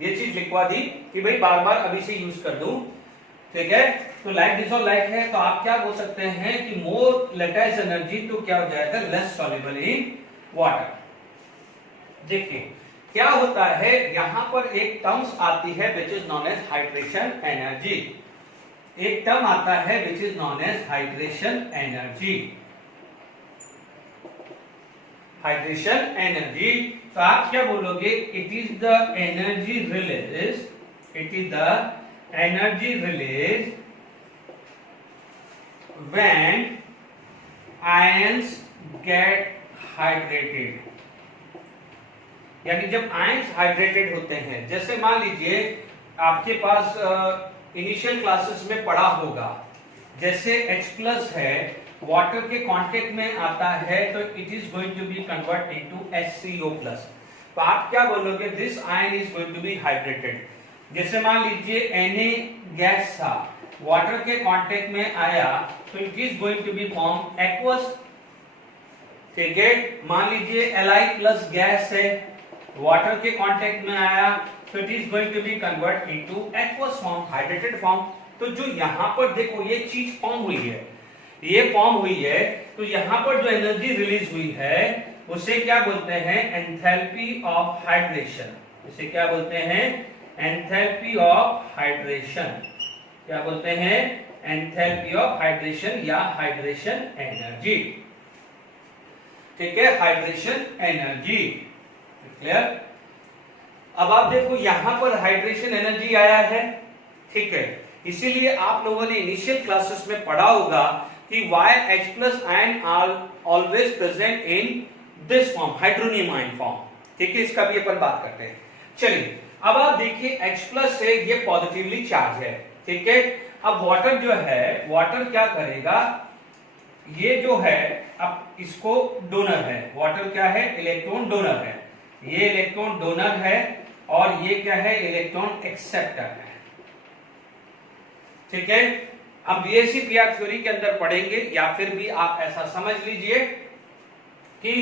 ये चीज लिखवा दी कि भाई बार बार अभी से यूज कर दूं, ठीक है। तो लाइक दिस और लाइक है, तो आप क्या बोल सकते हैं कि मोर लैटिस एनर्जी, तो क्या हो जाएगा, लेस सॉल्युबल इन वाटर। देखिए क्या होता है, यहां पर एक टर्म्स आती है which is known as hydration energy, एक टर्म आता है which is known as hydration energy, hydration energy. तो आप क्या बोलोगे, it is the energy release, it is the energy release when ions get hydrated, यानी जब आयंस हाइड्रेटेड होते हैं। जैसे मान लीजिए आपके पास इनिशियल क्लासेस में पढ़ा होगा, जैसे H+ है, वाटर के कांटेक्ट में आता है तो it is going to be convert into HCO+। तो आप क्या बोलोगे, this ion is going to be hydrated. जैसे मान लीजिए Na गैस था, वाटर के कांटेक्ट में आया तो it is going to be form aqueous, ठीक है। मान लीजिए Li+ गैस है, वाटर के कांटेक्ट में आया तो it is going to be convert into aqueous form, hydrated form. तो जो यहां पर देखो ये चीज फॉर्म हुई है, ये फॉर्म हुई है, तो यहां पर जो एनर्जी रिलीज हुई है उसे क्या बोलते हैं, एंथैल्पी ऑफ हाइड्रेशन। इसे क्या बोलते हैं, एंथैल्पी ऑफ हाइड्रेशन। क्या बोलते हैं, एंथैल्पी ऑफ हाइड्रेशन या हाइड्रेशन एनर्जी, ठीक है, हाइड्रेशन एनर्जी, क्लियर। अब आप देखो यहां पर हाइड्रेशन एनर्जी आया है, ठीक है। इसीलिए आप लोगों ने इनिशियल क्लासेस में पढ़ा होगा कि why H+ ion are always present in this form, hydronium ion form, ठीक है। इसका भी अपन बात करते हैं। चलिए अब आप देखिए H+ है, ये पॉजिटिवली चार्ज है, ठीक है। अब वाटर जो है, वाटर क्या करेगा, ये जो है अब इसको डोनर है, वाटर क्या है, इलेक्ट्रॉन डोनर है, ये इलेक्ट्रॉन डोनर है और ये क्या है, इलेक्ट्रॉन एक्सेप्टर है, ठीक है। अब BSc-PR थ्योरी के अंदर पढ़ेंगे, या फिर भी आप ऐसा समझ लीजिए कि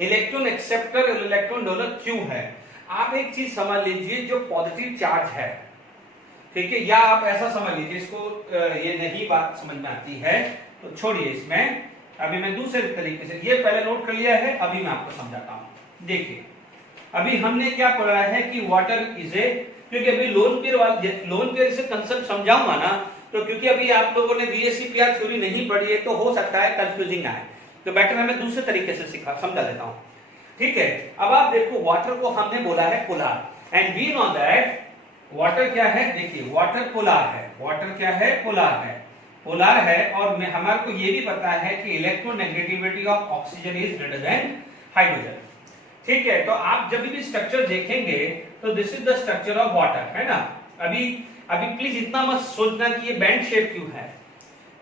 इलेक्ट्रॉन एक्सेप्टर और इलेक्ट्रॉन डोनर क्यों है। आप एक चीज समझ लीजिए, जो पॉजिटिव चार्ज है, ठीक है, या आप ऐसा समझ लीजिए, इसको ये नहीं बात समझ में आती है तो छोड़िए इसमें, अभी मैं दूसरे तरीके से, ये पहले नोट कर लिया है, अभी मैं आपको समझाता हूं। देखिए अभी हमने क्या पढ़ा है कि वाटर इज ए, क्योंकि अभी लोन पेयर से कंसेप्ट समझाऊंगा ना, तो क्योंकि अभी आप लोगों ने BSc-PR थ्योरी नहीं पढ़ी है तो हो सकता है कंफ्यूजिंग आए, तो बेटर है मैं दूसरे तरीके से समझा देता हूं, ठीक है। अब आप देखो वाटर को हमने बोला है polar, and we know that water क्या है, देखिए वाटर पोलर है, वाटर क्या है, पोलर है, पोलर है। और हमारे को ये भी पता है कि electronegativity of oxygen is greater than hydrogen, ठीक है। तो आप जब भी स्ट्रक्चर देखेंगे तो this is the structure of water, है ना। अभी प्लीज इतना मत सोचना कि ये बैंड शेप क्यों है,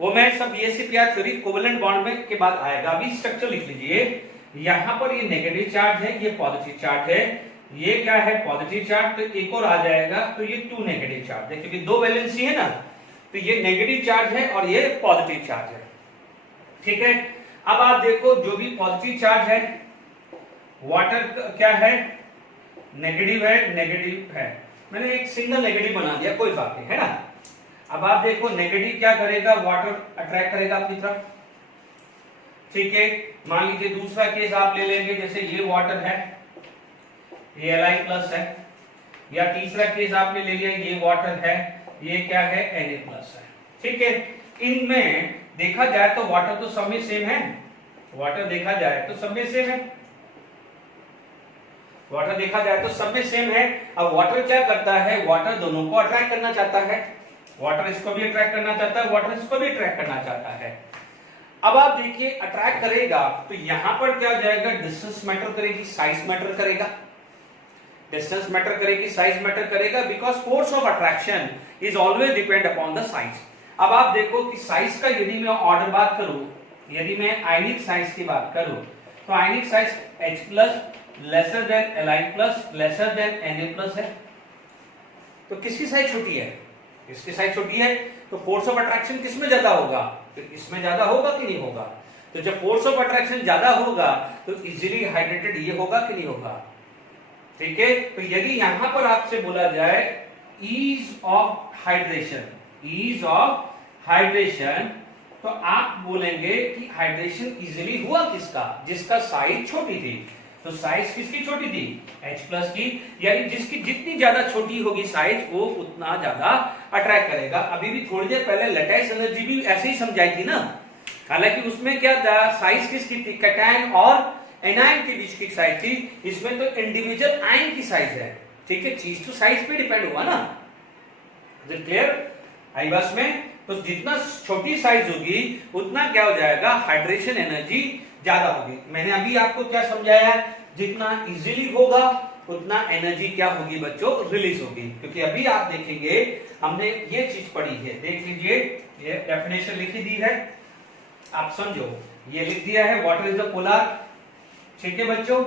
वो मैं सब BSc-PR थ्योरी कोवेलेंट बॉन्ड में के बाद आएगा। अभी स्ट्रक्चर लिख लीजिए, यहां पर ये नेगेटिव चार्ज है, ये पॉजिटिव चार्ज है, ये क्या है, पॉजिटिव चार्ज, तो एक और आ जाएगा तो ये 2 नेगेटिव चार्ज है, क्योंकि 2 वैलेंसी है ना, तो ये नेगेटिव चार्ज है और ये पॉजिटिव चार्ज है, ठीक है। अब आप देखो जो भी पॉजिटिव चार्ज है, वाटर क्या है, नेगेटिव है, नेगेटिव है, मैंने एक सिंगल नेगेटिव बना दिया, कोई बात नहीं, है ना। अब आप देखो नेगेटिव क्या करेगा, वाटर अट्रैक्ट करेगा अपनी तरफ, ठीक है। मान लीजिए दूसरा केस आप ले लेंगे, जैसे ये वाटर है, ये Li+ है, या तीसरा केस आपने ले लिया, ये वाटर है, ये क्या है, Na+ है, ठीक है। इनमें देखा जाए तो वाटर तो सब में सेम है, वाटर देखा जाए तो सब में सेम है, वाटर देखा जाए तो सब में सेम है। अब वाटर क्या करता है, वाटर दोनों को अट्रैक्ट करना चाहता है, वाटर इसको भी अट्रैक्ट करना चाहता है, वाटर इसको भी अट्रैक्ट करना चाहता है। अब आप देखिए अट्रैक्ट करेगा तो यहां पर क्या हो जाएगा, डिस्टेंस मैटर करेगी, साइज मैटर करेगा, डिस्टेंस मैटर करेगी, साइज मैटर करेगा, because force of attraction is always depend upon the size. अब आप देखो कि साइज का यदि मैं ऑर्डर बात करूं, यदि मैं आयनिक साइज की बात करूं तो आयनिक size H plus lesser than Li plus lesser than Na plus है। तो किसकी साइज छोटी है, इसकी साइज छोटी है, तो फोर्स ऑफ अट्रैक्शन किसमें ज्यादा होगा, तो इसमें ज्यादा होगा कि नहीं होगा। तो जब फोर्स ऑफ अट्रैक्शन ज्यादा होगा तो इजीली हाइड्रेटेड ये होगा कि नहीं होगा, ठीक है। तो यदि यहां पर आपसे बोला जाए ease of hydration, ease of hydration, तो आप बोलेंगे कि हाइड्रेशन इजीली हुआ किसका, जिसका साइज छोटी थी। तो साइज किसकी छोटी थी, H प्लस की, यानी जिसकी जितनी ज्यादा छोटी होगी साइज वो उतना ज्यादा अट्रैक्ट करेगा। अभी भी थोड़ी देर पहले लैटिस एनर्जी भी ऐसे ही समझाई थी ना, हालांकि उसमें क्या था, साइज किसकी थी, कैटायन और एनायन के बीच की साइज थी, इसमें तो इंडिविजुअल आयन की साइज है, ठीक है। चीज तो साइज पे डिपेंड हुआ ना, क्लियर आई बस में। तो जितना छोटी साइज होगी उतना क्या हो जाएगा, हाइड्रेशन एनर्जी ज्यादा होगी। मैंने अभी आपको क्या समझाया, जितना इजीली होगा उतना एनर्जी क्या होगी बच्चों, रिलीज होगी। क्योंकि अभी आप देखेंगे हमने ये चीज पढ़ी है, देख लीजिए ये डेफिनेशन लिखी दी है, आप समझो, ये लिख दिया है वाटर इज द पोलर, ठीक है बच्चों।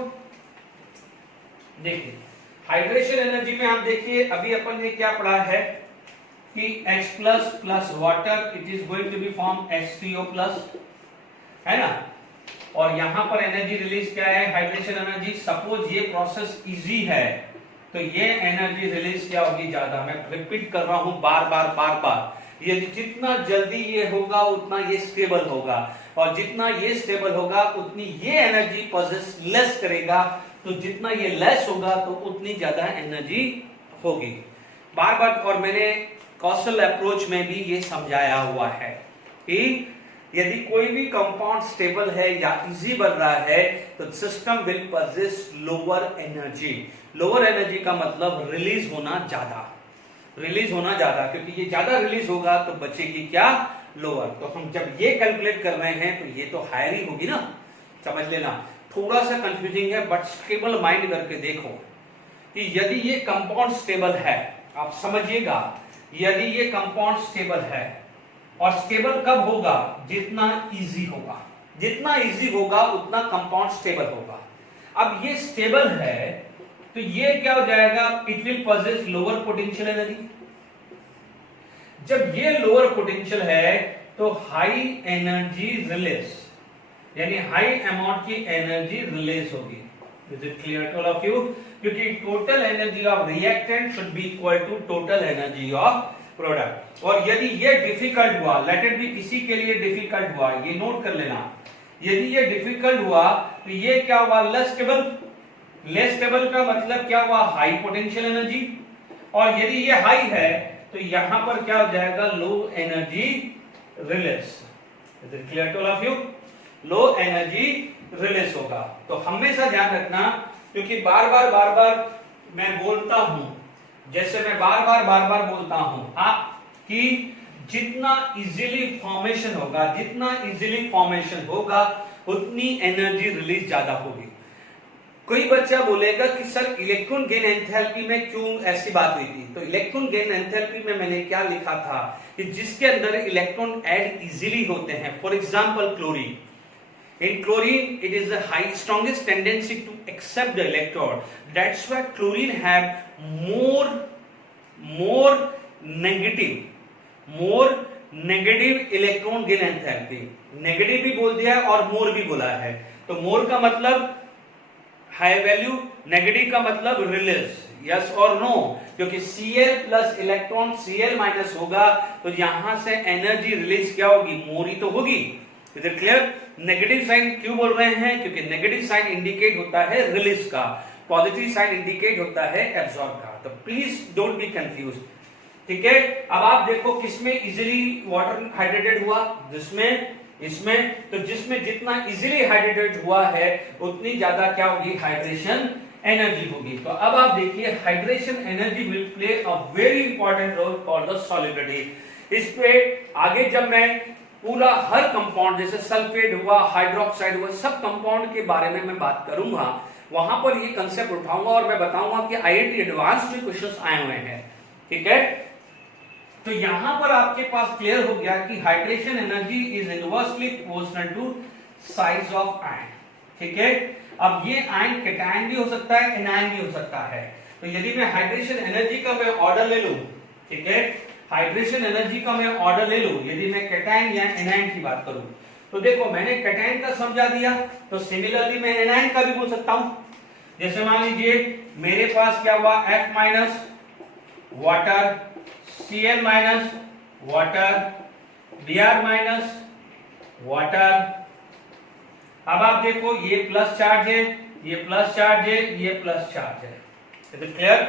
देखिए हाइड्रेशन एनर्जी में आप देखिए अभी अपन ने क्या पढ़ा है कि H plus plus water it is going to be form H3O plus, है ना। और यहां पर एनर्जी रिलीज क्या है, हाइड्रेशन एनर्जी। सपोज ये प्रोसेस इजी है तो ये एनर्जी रिलीज क्या होगी, ज्यादा। मैं रिपीट कर रहा हूं बार बार बार बार, ये जितना जल्दी ये होगा उतना ये स्टेबल होगा, और जितना ये स्टेबल होगा उतनी ये एनर्जी पोजेस लेस करेगा, तो जितना ये लेस होगा तो उतनी ज्यादा एनर्जी होगी, बार बार। और मैंने कॉस्टल अप्रोच में भी ये समझाया हुआ है कि यदि कोई भी कंपाउंड स्टेबल है या इजी बन रहा है तो system will possess lower energy. Lower energy का मतलब रिलीज होना ज्यादा, रिलीज होना ज्यादा, क्योंकि ये ज्यादा रिलीज होगा तो बचेगी क्या, लोअर। तो हम जब ये कैलकुलेट कर रहे हैं तो ये तो हायर ही होगी ना, समझ लेना। थोड़ा सा कंफ्यूजिंग है बट स्टेबल माइंड करके देखो कि यदि ये कंपाउंड स्टेबल है, आप समझिएगा, यदि ये कंपाउंड स्टेबल है, और स्टेबल कब होगा, जितना इजी होगा, जितना इजी होगा उतना कंपाउंड स्टेबल होगा। अब ये स्टेबल है तो ये क्या हो जाएगा, it will possess lower potential energy. जब ये लोअर पोटेंशियल है तो हाई एनर्जी रिलीज, यानी हाई अमाउंट की एनर्जी रिलीज होगी। Is it clear to all of you, क्योंकि total energy of reactant should be equal to total energy of product. और यदि ये डिफिकल्ट हुआ, लेट इट बी किसी के लिए डिफिकल्ट हुआ, ये नोट कर लेना, यदि ये डिफिकल्ट हुआ तो ये क्या हुआ, लेस स्टेबल। लेस स्टेबल का मतलब क्या हुआ, हाई पोटेंशियल एनर्जी। और यदि ये हाई है तो यहां पर क्या हो जाएगा, low energy release. Is it clear to all of you, low energy release होगा। तो हमेशा ध्यान रखना, क्योंकि बार बार मैं बोलता हूं, जैसे मैं बार बार बोलता हूं आप, कि जितना इजीली फॉर्मेशन होगा, जितना इजीली फॉर्मेशन होगा उतनी एनर्जी रिलीज ज्यादा होगी। कोई बच्चा बोलेगा कि सर इलेक्ट्रॉन गेन एंथैल्पी में क्यों ऐसी बात हुई थी, तो इलेक्ट्रॉन गेन एंथैल्पी में मैंने क्या लिखा था कि जिसके अंदर इलेक्ट्रॉन ऐड इजीली होते हैं, for example chlorine. In chlorine, it is the strongest tendency to accept the electron. That's why chlorine have more negative electron gain enthalpy. Negative भी बोल दिया है और more भी बोला है। तो more का मतलब high value, negative का मतलब release. Yes or no? क्योंकि Cl plus electron Cl minus होगा तो यहां से एनर्जी रिलीज क्या होगी, more ही तो होगी। Is it clear? Negative sign क्यों बोल रहे हैं, क्योंकि नेगेटिव साइन इंडिकेट होता है रिलीज का, पॉजिटिव साइन इंडिकेट होता है एब्सॉर्ब का। तो प्लीज डोंट बी कंफ्यूज, ठीक है। अब आप देखो किसमें इजीली वाटर हाइड्रेटेड हुआ, जिसमें इसमें, तो जिसमें जितना इजीली हाइड्रेटेड हुआ है उतनी ज्यादा क्या होगी, हाइड्रेशन एनर्जी होगी। तो अब आप देखिए hydration energy will play a very important role for the solubility. इस पे आगे जब मैं पूरा हर कंपाउंड जैसे सल्फेट हुआ, हाइड्रोक्साइड हुआ, सब कंपाउंड के बारे में मैं बात करूंगा, वहां पर ये कंसेप्ट उठाऊंगा और मैं बताऊंगा कि आईआईटी एडवांस में क्वेश्चंस आए हुए हैं। ठीक है, तो यहां पर आपके पास क्लियर हो गया कि hydration energy is inversely proportional to size of ion. ठीक है, अब ये आयन कैटायन भी हो सकता है, एनायन भी हो सकता है। तो यदि मैं हाइड्रेशन एनर्जी का मैं ऑर्डर ले लूं, ठीक है, हाइड्रेशन एनर्जी का मैं ऑर्डर ले लूं, यदि मैं कैटायन या एनायन की बात करूं, तो देखो मैंने कैटायन का समझा दिया, तो सिमिलरली मैं एनायन का भी बोल सकता हूं। जैसे मान लीजिए मेरे पास क्या हुआ, F minus water, Cl minus water, Br minus water. अब आप देखो ये प्लस चार्ज है, ये प्लस चार्ज है, ये प्लस चार्ज है। क्लियर?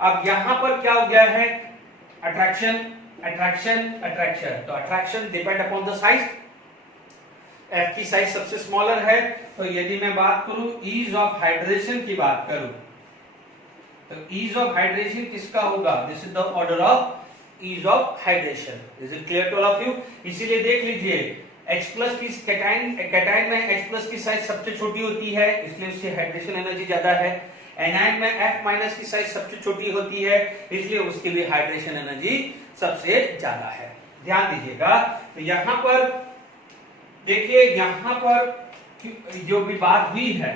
अब यहां पर क्या हो गया है, अट्रैक्शन अट्रैक्शन अट्रैक्शन। तो attraction depend upon the size. F की साइज सबसे स्मॉलर है, तो यदि मैं बात करूं ईज ऑफ हाइड्रेशन की बात करूं, तो ईज ऑफ हाइड्रेशन किसका होगा, this is the order of ease of hydration. Is it clear to all of you? इसीलिए देख लीजिए H प्लस की कैटायन में H प्लस की साइज सबसे छोटी होती है, इसलिए उसकी हाइड्रेशन एनर्जी ज्यादा है। एनायन में F माइनस की साइज सबसे छोटी होती है, इसलिए उसकी भी हाइड्रेशन एनर्जी सबसे ज्यादा है। ध्यान दीजिएगा। तो यहां पर देखिए, यहां पर जो भी बात हुई है,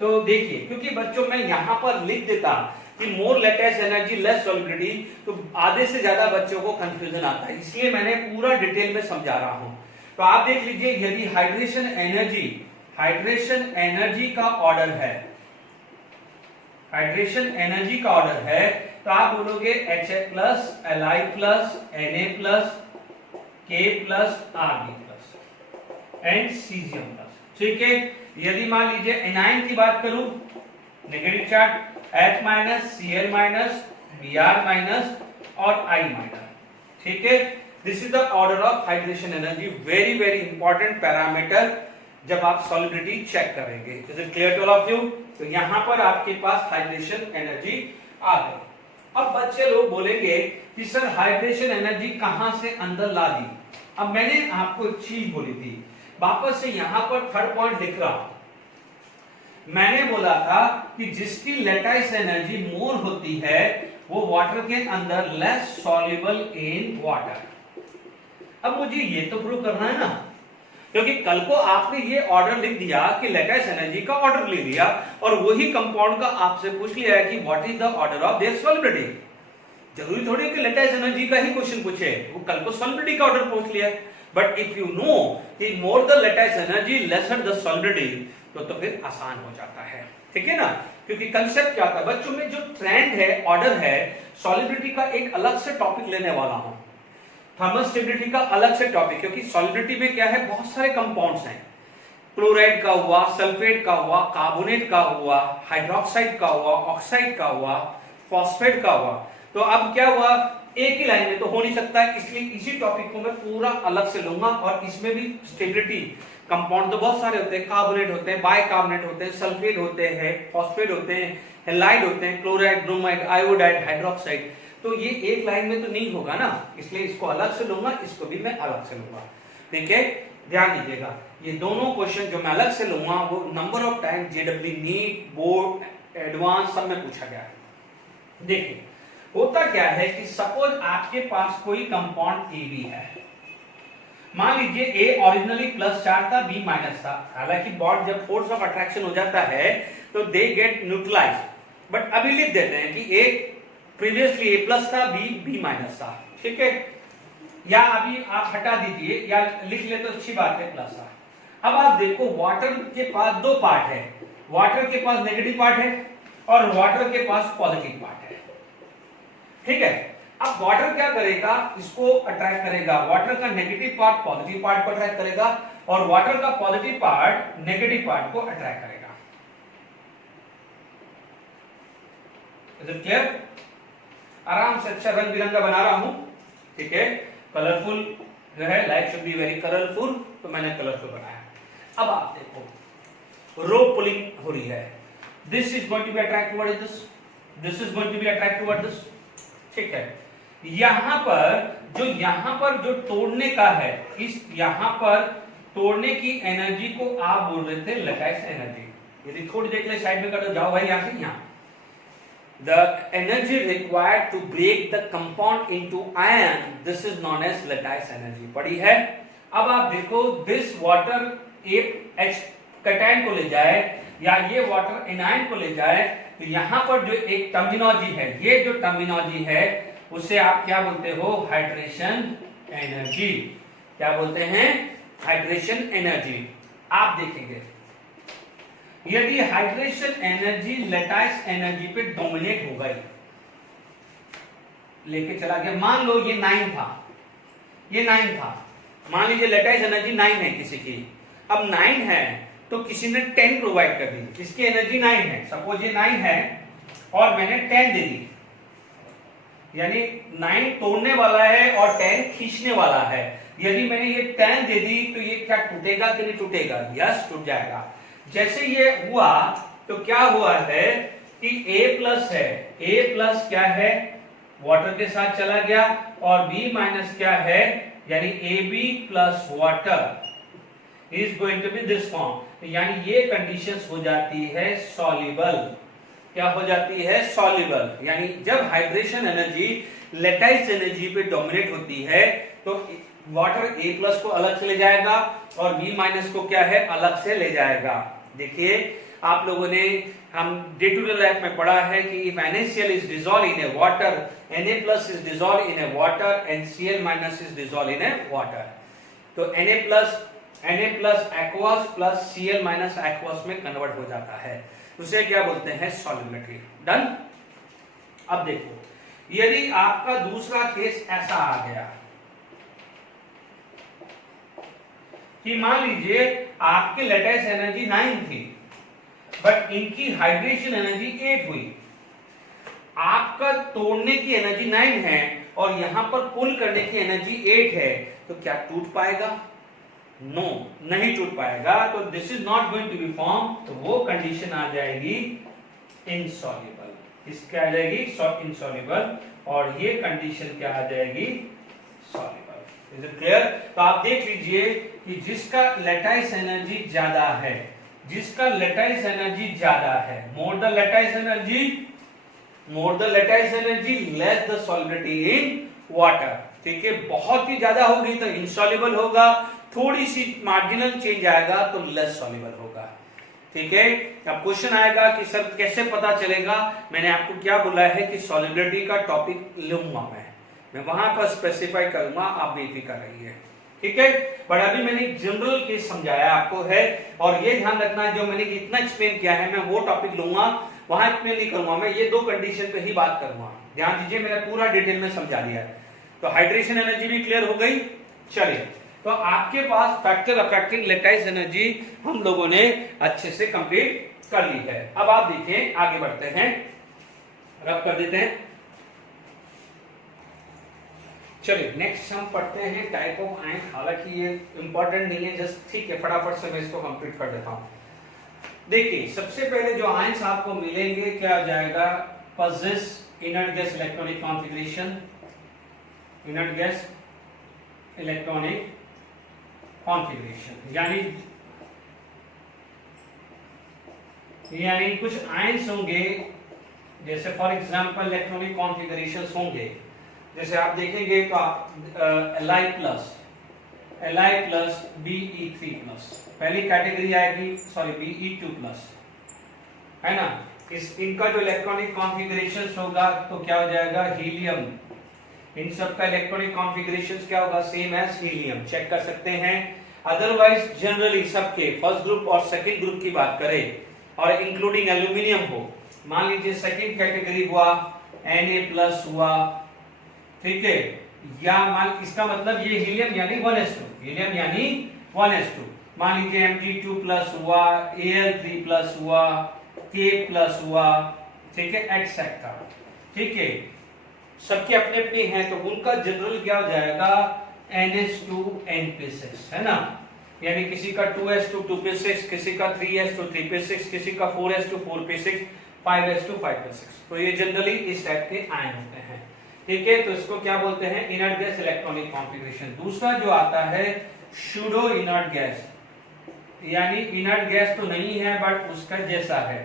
तो देखिए क्योंकि बच्चों में यहां पर लिख देता कि मोर लेटेस्ट एनर्जी लेस सॉलिबिलिटी, तो आधे से ज्यादा बच्चों को कंफ्यूजन आता है, इसलिए मैंने पूरा डिटेल में समझा रहा हूं। तो आप देख लीजिए, यदि हाइड्रेशन एनर्जी का ऑर्डर है, हाइड्रेशन एनर्जी का ऑर्डर है, तो आप बोलोगे HF plus, Li plus, Na plus, K plus, Rb plus and caesium plus. ठीक है, यदि मान लीजिए एनायन की बात करूं, negative charge H minus, Cl minus, Br minus और I माइनस। ठीक है, this is the order of hydration energy, very very important parameter जब आप सॉलिबिलिटी चेक करेंगे। Is it clear to all of you? तो यहां पर आपके पास हाइड्रेशन एनर्जी आ गई। अब बच्चे लोग बोलेंगे कि सर हाइड्रेशन एनर्जी कहां से अंदर ला दी। अब मैंने आपको एक चीज बोली थी, वापस से यहां पर थर्ड पॉइंट लिख रहा हूं। मैंने बोला था कि जिसकी लेटाइस एनर्जी मोर होती है वो वाटर के अंदर लेस सॉल्युबल इन वाटर। अब मुझे ये तो प्रूव करना है ना, क्योंकि कल को आपने ये ऑर्डर लिख दिया कि लेटाइस एनर्जी का ऑर्डर ले लिया और वही कंपाउंड का आपसे पूछ लिया है कि what is the order of their solubility. जरूरी थोड़ी है कि लेटाइस एनर्जी का ही क्वेश्चन पूछे, वो कल को सॉलिबिलिटी का ऑर्डर पूछ लिया। बट इफ यू नो कि more the lattice energy lesser the solubility, तो फिर आसान हो जाता है। ठीक है ना, क्योंकि कंसेप्ट क्या था बच्चों में, जो ट्रेंड है, ऑर्डर है, सॉलिबिलिटी का एक अलग से टॉपिक लेने वाला हूं, थर्मल स्टेबिलिटी का अलग से टॉपिक, क्योंकि सॉलिबिलिटी में क्या है, बहुत सारे कंपाउंड्स हैं, क्लोराइड का हुआ, सल्फेट का हुआ, कार्बोनेट का हुआ, हाइड्रोक्साइड का हुआ, ऑक्साइड का हुआ, फॉस्फेट का हुआ। तो अब क्या हुआ, एक ही लाइन में तो हो नहीं सकता है, इसलिए इसी टॉपिक को मैं पूरा अलग से लूंगा। और इसमें भी स्टेबिलिटी कंपाउंड तो बहुत सारे होते हैं, कार्बोनेट होते हैं, बाइकार्बोनेट होते हैं, सल्फेट होते हैं, फॉस्फेट होते हैं, हैलाइड होते हैं, क्लोराइड, ब्रोमाइड, आयोडाइड, हाइड्रोक्साइड। तो ये एक लाइन में तो नहीं होगा ना, इसलिए इसको अलग से लूंगा, इसको भी मैं अलग से लूंगा। ठीक है, ध्यान दीजिएगा, ये दोनों क्वेश्चन जो मैं अलग से लूंगा वो नंबर ऑफ टाइम जेडब्ल्यू नीट, बोर्ड, एडवांस सब में पूछा गया है। देखिए होता क्या है कि सपोज आपके पास कोई कंपाउंड ए बी है, मान लीजिए ए ओरिजिनली प्लस चार्ज था, बी माइनस था। हालांकि बॉन्ड जब फोर्स ऑफ अट्रैक्शन हो जाता है तो दे गेट न्यूट्रलाइज, बट अभी लिख देते हैं कि ए प्रीवियसली ए प्लस था, बी माइनस था। ठीक है, या अभी आप हटा दीजिए या लिख ले तो अच्छी बात है, प्लस था। अब आप देखो वाटर के पास दो पार्ट है, वाटर के पास नेगेटिव पार्ट है और वाटर के पास पॉजिटिव पार्ट है। ठीक है, अब वाटर क्या करेगा, इसको अट्रैक्ट करेगा, वाटर का नेगेटिव पार्ट पॉजिटिव पार्ट को अट्रैक्ट करेगा और वाटर का पॉजिटिव पार्ट नेगेटिव पार्ट को अट्रैक्ट करेगा। Is it clear? आराम से अच्छा रंग बिरंगा बना रहा हूं। ठीक है, कलरफुल जो है, life should be very colourful, तो मैंने कलरफुल बनाया। अब आप देखो रो पुलिंग हो रही है, this is going to be attract toward this, this is going to be attract toward this. ठीक है, यहाँ पर जो तोड़ने का है, इस यहाँ पर तोड़ने की एनर्जी को आप बोल रहे थे लैटिस एनर्जी। यदि थोड़ी देर के लिए साइड में कर दो, जाओ भाई यहां से यहाँ। The energy required to break the compound into ion, this is known as lattice energy। पढ़ी है? अब आप देखो, this water H कैटायन को ले जाए या ये वाटर एनायन को ले जाए, तो यहाँ पर जो एक टर्मिनोलॉजी है, ये जो टर्मिनोलॉजी है उसे आप क्या बोलते हो? Hydration energy. क्या बोलते हैं? Hydration energy. आप देखेंगे यदि हाइड्रेशन एनर्जी लैटिस एनर्जी पे डोमिनेट हो गई, लेके चला गया, मान लो ये 9 था, ये 9 था, मान लीजिए लैटिस एनर्जी 9 है किसी की, अब 9 है तो किसी ने 10 प्रोवाइड कर दी, इसकी एनर्जी 9 है, सपोज ये 9 है और मैंने 10 दे दी, यानी 9 तोड़ने वाला है और 10 खींचने वाला है। यदि मैंने ये 10 दे दी तो ये क्या टूटेगा कि नहीं टूटेगा? यस, टूट जाएगा। जैसे ये हुआ तो क्या हुआ है कि A प्लस है, A प्लस क्या है? वाटर के साथ चला गया, और B माइनस क्या है? यानी AB plus water is going to be this form, यानी ये कंडीशंस हो जाती है सॉल्युबल। क्या हो जाती है? सॉल्युबल। यानी जब हाइड्रेशन एनर्जी लैटिस एनर्जी पे डोमिनेट होती है तो वाटर A प्लस को अलग से ले जाएगा और B माइनस को क्या है? अलग से ले जाएगा। देखिए, आप लोगों ने हम डे टू डे लाइफ में पढ़ा है कि if NaCl is dissolved in a water, Na plus is dissolved in a water and Cl minus is dissolved in a water। तो Na plus aqueous plus Cl minus aqueous में convert हो जाता है, उसे क्या बोलते हैं? सॉल्युबिलिटी। डन। अब देखो, यदि आपका दूसरा केस ऐसा आ गया कि मान लीजिए आपकी लैटिस एनर्जी 9 थी बट इनकी हाइड्रेशन एनर्जी 8 हुई, आपका तोड़ने की एनर्जी 9 है और यहां पर पुल करने की एनर्जी 8 है, तो क्या टूट पाएगा? नो, नहीं टूट पाएगा। तो this is not going to be form, तो वो कंडीशन आ जाएगी इनसॉल्युबल। इसके आ जाएगी इनसॉल्युबल, और ये कंडीशन क्या आ जाएगी? सॉल्युबल। Is it clear? तो आप देख लीजिए कि जिसका लैटिस एनर्जी ज्यादा है, जिसका लैटिस एनर्जी ज्यादा है, मोर the lattice energy less the solubility in water. ठीक है, बहुत ही ज्यादा होगी तो इनसॉल्युबल होगा, थोड़ी सी मार्जिनल चेंज आएगा तो लेस सॉल्युबल होगा। ठीक है, अब क्वेश्चन आएगा कि सर कैसे पता चलेगा? मैंने आपको क्या बोला है कि सॉल्युबिलिटी का टॉपिक लूंगा, मैं वहां पर स्पेसिफाई करूंगा, आप बेफिक्र रहिए। ठीक है, बट अभी मैंने जनरल केस समझाया आपको है, और ये ध्यान रखना है जो मैंने इतना एक्सप्लेन किया है मैं वो टॉपिक लूंगा, वहां एक्सप्लेन नहीं करूंगा, मैं ये 2 कंडीशन पे ही बात करूंगा। ध्यान दीजिए, मैंने पूरा डिटेल में समझा दिया है। तो हाइड्रेशन एनर्जी भी क्लियर हो गई। चलिए, तो आपके पास फैक्टर अफेक्टिंग लैटिस एनर्जी हम लोगों ने अच्छे से कंप्लीट कर ली है। अब आप देखिए, आगे बढ़ते हैं, रब कर देते हैं। चलिए नेक्स्ट हम पढ़ते हैं टाइप ऑफ आयन। हालांकि ये इंपॉर्टेंट नहीं है, जस्ट ठीक है, फटाफट से मैं इसको कंप्लीट कर देता हूं। देखिए, सबसे पहले जो आयन्स आपको मिलेंगे क्या आ जाएगा? Possess inert gas electronic configuration, inert gas electronic configuration, यानी कुछ आयन्स होंगे, जैसे फॉर एग्जांपल इलेक्ट्रॉनिक कॉन्फिगरेशंस होंगे, जैसे आप देखेंगे तो आप Li प्लस Be3 प्लस, पहली कैटेगरी आएगी, सॉरी Be2 प्लस, है ना। इनका जो इलेक्ट्रॉनिक कॉन्फिगरेशंस होगा तो क्या हो जाएगा? हीलियम। इन सब का इलेक्ट्रॉनिक कॉन्फिगरेशंस क्या होगा? Same as helium. चेक कर सकते हैं। अदरवाइज जनरली सबके फर्स्ट ग्रुप और सेकंड ग्रुप की बात करें और इंक्लूडिंग एल्यूमिनियम हो, मान लीजिए सेकंड कैटेगरी हुआ Na प्लस हुआ, ठीक है, या मान इसका मतलब ये हीलियम यानी 1s2, हीलियम यानी 1s2, मान लीजिए Mg2 प्लस हुआ, Al3 प्लस हुआ, K प्लस हुआ, ठीक है, एक्सेट्रा। ठीक है, सबके अपने अपने हैं तो उनका जनरल क्या हो जाएगा? NH2 NP6, है ना, यानी किसी का 2s2 2p6, किसी का 3s2 3p6, किसी का 4s2 4p6, 5s2 5p6। तो ये जनरली इस टाइप के आयन होते हैं। ठीक है, तो इसको क्या बोलते हैं, इनर्ट गैस इलेक्ट्रॉनिक कॉन्फ़िगरेशन। दूसरा जो आता है सूडो इनर्ट गैस, यानी इनर्ट गैस तो नहीं है बट उसका जैसा है,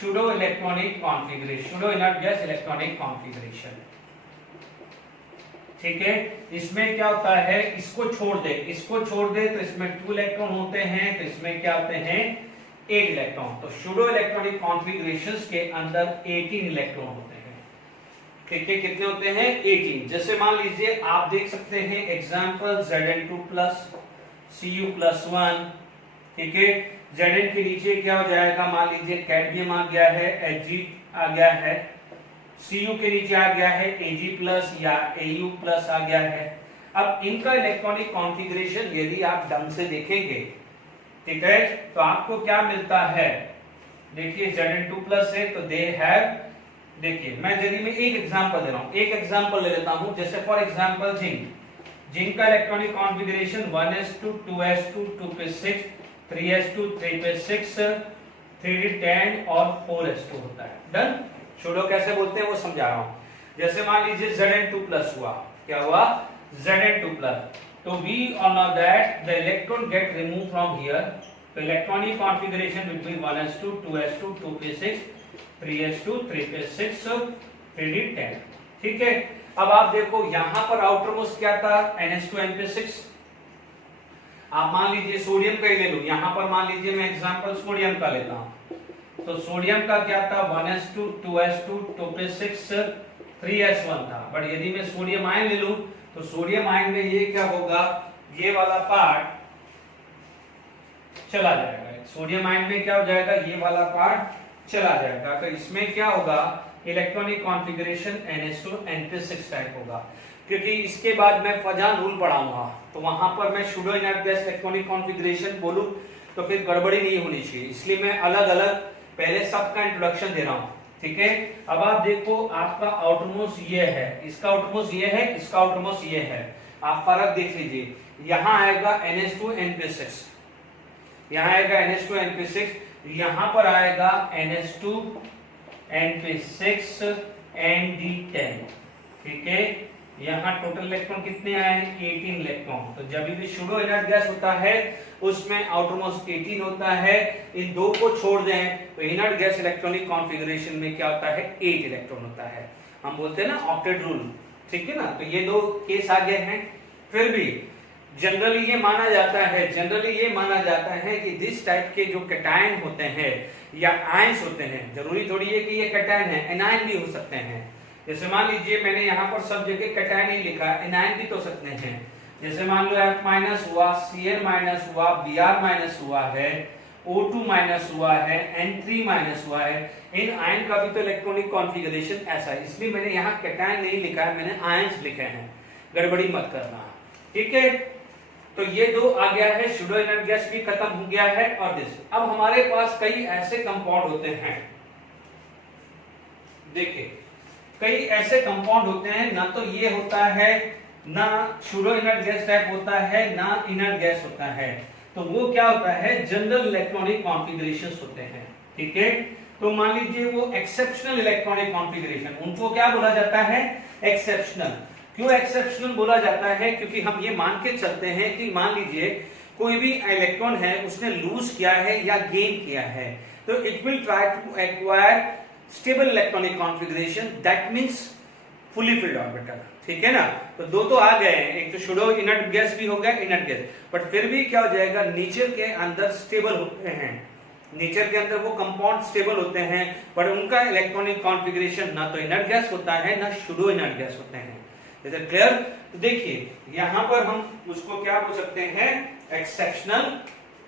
pseudo electronic configuration, pseudo inert gas electronic configuration. ठीक है, इसमें क्या होता है, इसको छोड़ दे तो इसमें 2 इलेक्ट्रॉन होते हैं, तो इसमें क्या होते हैं 8 इलेक्ट्रॉन। तो सूडो इलेक्ट्रॉनिक कॉन्फ़िगरेशंस के अंदर 18 इलेक्ट्रॉन होते हैं। ठीक है, कितने होते हैं 18। जैसे मान लीजिए आप देख सकते हैं एग्जांपल Zn2+ Cu+1, ठीक है, Zn के नीचे क्या हो जाएगा, मान लीजिए कैडमियम आ गया है, Hg आ गया है, Cu के नीचे आ गया है Ag+ या Au+ आ गया है। अब इनका इलेक्ट्रॉनिक कॉन्फ़िगरेशन यदि आप ढंग से देखेंगे, ठीक है, तो आपको क्या मिलता है, देखिए Zn2+ है तो दे हैव, देखिए मैं यदि में एक एग्जांपल दे रहा हूं, एक एग्जांपल ले लेता हूं, जैसे फॉर एग्जांपल जिंक का electronic configuration 1s2 2s2 2p6 3s2 3p6 3d10 और 4s2 होता है। डन। सूडो कैसे बोलते हैं वो समझा रहा हूं। जैसे मान लीजिए Zn2+ हुआ, क्या हुआ Zn2+, तो we all know that the electron get removed from here, तो electronic configuration between 1s2 2s2 2p6 3s2 3p6 3d10। ठीक है, अब आप देखो यहां पर आउटर मोस्ट क्या था, ns2 np6। आप मान लीजिए सोडियम का ही ले लो, यहां पर मान लीजिए मैं एग्जांपल सोडियम का लेता हूं, तो सोडियम का क्या था 1s2 2s2 2p6 3s1 था। बट यदि मैं सोडियम आयन ले लूं तो सोडियम आयन में ये क्या होगा, ये वाला पार्ट चला जाएगा, सोडियम आयन में क्या हो जाएगा, ये वाला पार्ट चला जाएगा। तो इसमें क्या होगा, electronic configuration ns2 np6 type होगा, क्योंकि इसके बाद मैं फजान रूल पढ़ाऊंगा, तो वहां पर मैं pseudo inert gas electronic configuration बोलूं तो फिर गड़बड़ी नहीं होनी चाहिए, इसलिए मैं अलग अलग पहले सबका इंट्रोडक्शन दे रहा हूं। ठीक है, अब आप देखो आपका आउटरमोस्ट ये है, इसका आउटरमोस्ट ये है, इसका आउटरमोस्ट ये है, आप फर्क देख लीजिए, यहां आएगा ns2 np6, यहां आएगा ns2 np6, यहां पर आएगा ns2 np6 nd10। ठीक है, यहाँ टोटल इलेक्ट्रॉन कितने आए हैं 18 इलेक्ट्रॉन। तो जब भी सूडो इनर्ट गैस होता है उसमें आउटरमोस्ट 18 होता है, इन दो को छोड़ दें तो इनर्ट गैस इलेक्ट्रॉनिक कॉन्फ़िगरेशन में क्या होता है 8 इलेक्ट्रॉन होता है, हम बोलते हैं ना ऑक्टेट रूल। ठीक है ना, तो ये दो केस आगे हैं। फिर भी जनरली ये माना जाता है कि दिस टाइप के जो कैटायन होते हैं या आयंस होते हैं, जरूरी थोड़ी है कि ये कैटायन है, एनायन भी हो सकते हैं। जैसे मान लीजिए मैंने यहाँ पर सब जगह कैटायन ही लिखा, एनायन भी तो सकते हैं। जैसे मान लो F- हुआ, Cl- हुआ, Br- हुआ है, O2- हुआ है, N3- हुआ है, इन आयन का भी तो इलेक्ट्रॉनिक कॉन्फ़िगरेशन ऐसा है, इसलिए मैंने यहाँ कैटायन नहीं लिखा है, मैंने आयंस लिखे हैं, गड़बड़ी मत करना। ठीक है, तो ये दो आ गया है, सूडो इनर्ट गैस भी खत्म हो गया है। और दिस, अब हमारे पास कई ऐसे कंपाउंड होते हैं, देखिए कई ऐसे कंपाउंड होते हैं, ना तो ये होता है, ना सूडो इनर्ट गैस टाइप होता है, ना इनर्ट गैस होता है, तो वो क्या होता है जनरल इलेक्ट्रॉनिक कॉन्फ़िगरेशंस होते हैं। ठीक है, तो मान लीजिए वो एक्सेप्शनल इलेक्ट्रॉनिक कॉन्फ़िगरेशन, उनको क्या बोला जाता है एक्सेप्शनल। क्यों एक्सेप्शनल बोला जाता है, क्योंकि हम ये मान के चलते हैं कि मान लीजिए कोई भी इलेक्ट्रॉन है उसने लूज किया है या गेन किया है, तो it will try to acquire stable electronic configuration, that means fully filled orbital. ठीक है ना, तो दो तो आ गए हैं, एक तो सूडो इनर्ट गैस भी हो गया, इनर्ट गैस, बट फिर भी क्या हो जाएगा, नेचर के अंदर स्टेबल होते हैं, नेचर के अंदर वो कंपाउंड स्टेबल होते हैं, बट उनका इलेक्ट्रॉनिक कॉन्फ़िगरेशन ना तो इनर्ट गैस होता है ना सूडो इनर्ट गैस होते हैं। Is it clear? तो देखिए यहां पर हम उसको क्या बोल सकते हैं एक्सेप्शनल,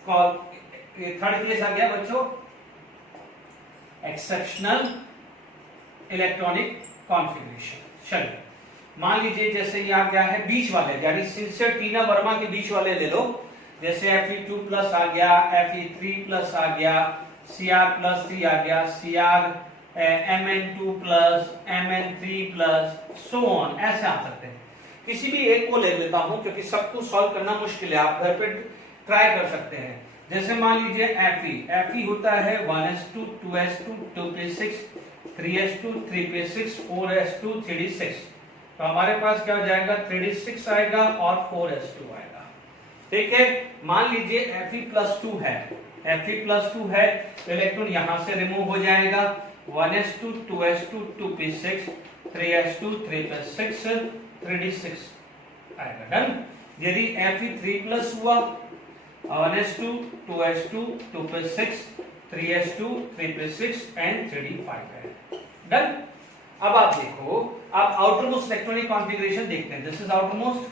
थर्ड केस आ गया बच्चों एक्सेप्शनल इलेक्ट्रॉनिक कॉन्फ़िगरेशन। चलिए मान लीजिए जैसे ये आ गया है बीच वाले, यानी सिंसियर टीना वर्मा के बीच वाले ले लो, जैसे Fe2+ आ गया, Fe3+ आ गया, Cr+3 आ गया, Cr Mn2+, Mn3+, so on, ऐसे आ सकते हैं। किसी भी एक को ले लेता हूं क्योंकि सबको सॉल्व करना मुश्किल है, आप घर पे ट्राई कर सकते हैं। जैसे मान लीजिए Fe होता है 1s2 2s2 2p6 3s2 3p6 4s2 3d6, तो हमारे पास क्या हो जाएगा 3d6 आएगा और 4s2 आएगा। ठीक है, मान लीजिए Fe+2 है, Fe+2 है तो इलेक्ट्रॉन यहां से रिमूव हो जाएगा, 1s2 2s2 2p6 3s2 3+6 3d6 आएगा। डन। यदि Fe3+ हुआ 1s2 2s2 2p6 3s2 3p6 and 3d5 है। डन। अब आप देखो, आप आउटरमोस्ट इलेक्ट्रॉनिक कॉन्फ़िगरेशन देखते हैं, this is outermost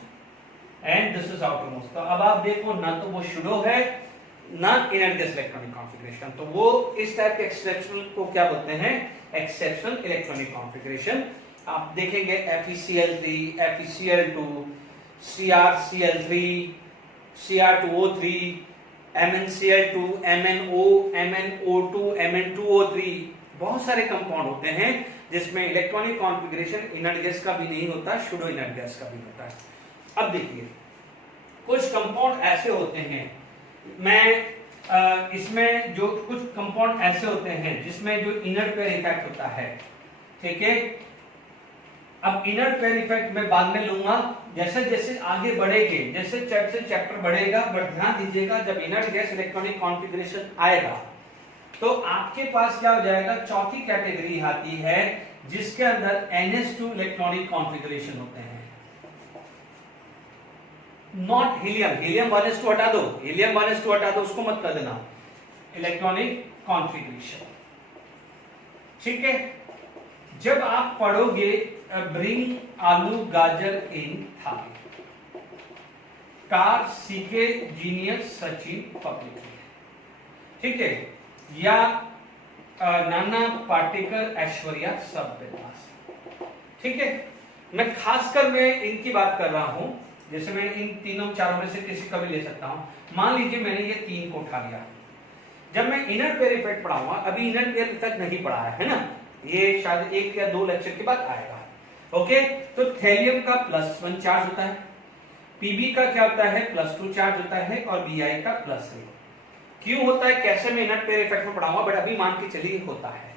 and this is outermost. तो अब आप देखो ना तो वो शुडो है ना इनर गैस इलेक्ट्रॉनिक कॉन्फ़िगरेशन, तो वो इस टाइप के एक्सेप्शनल को क्या बोलते हैं, एक्सेप्शनल इलेक्ट्रॉनिक कॉन्फ़िगरेशन। आप देखेंगे FeCl3 FeCl2 CrCl3 Cr2O3 MnCl2 MnO MnO2 Mn2O3, बहुत सारे कंपाउंड होते हैं जिसमें इलेक्ट्रॉनिक कॉन्फ़िगरेशन इनर्ट गैस का भी नहीं होता, शुडो इनर्ट गैस का भी होता है। अब देखिए कुछ कंपाउंड ऐसे होते हैं, मैं इसमें जो कुछ कंपाउंड ऐसे होते हैं जिसमें जो इनर्ट पेयर इफेक्ट होता है। ठीक है, अब इनर्ट पेयर इफेक्ट मैं बाद में लूंगा, जैसे जैसे आगे बढ़ेंगे, जैसे चैप्टर बढ़ेगा, बट ध्यान दीजिएगा जब इनर्ट गैस इलेक्ट्रॉनिक कॉन्फ़िगरेशन आएगा तो आपके पास क्या हो जाएगा, चौथी कैटेगरी आती है जिसके अंदर NH2 इलेक्ट्रॉनिक कॉन्फ़िगरेशन होते हैं, नॉट हीलियम। हीलियम 1s2 हटा दो, हीलियम 1s2 हटा दो, उसको मत कर देना, इलेक्ट्रॉनिक कॉन्फ़िगरेशन। ठीक है, जब आप पढ़ोगे ब्रिंग आलू गाजर इन थाली, कार सीके जीनियस सचिन पब्लिक, ठीक है, या नाना पाटेकर ऐश्वर्या सब बिंदास। ठीक है, मैं खासकर मैं इनकी बात कर रहा हूं, जैसे मैं इन तीनों चारों में से किसी का भी ले सकता हूं। मान लीजिए मैंने ये तीन को उठा लिया, जब मैं इनर पेयर इफेक्ट पढ़ाऊंगा, अभी इनर पेयर इफेक्ट नहीं पढ़ाया है ना, ये शायद 1 या 2 लेक्चर के बाद आएगा। ओके, तो थैलियम का +1 चार्ज होता है, पीबी का क्या होता है +2 चार्ज होता है, और बीआई का +3। क्यों होता है, कैसे मैं इनर पेयर इफेक्ट में पढ़ाऊंगा, बट अभी मान के चलिए होता है।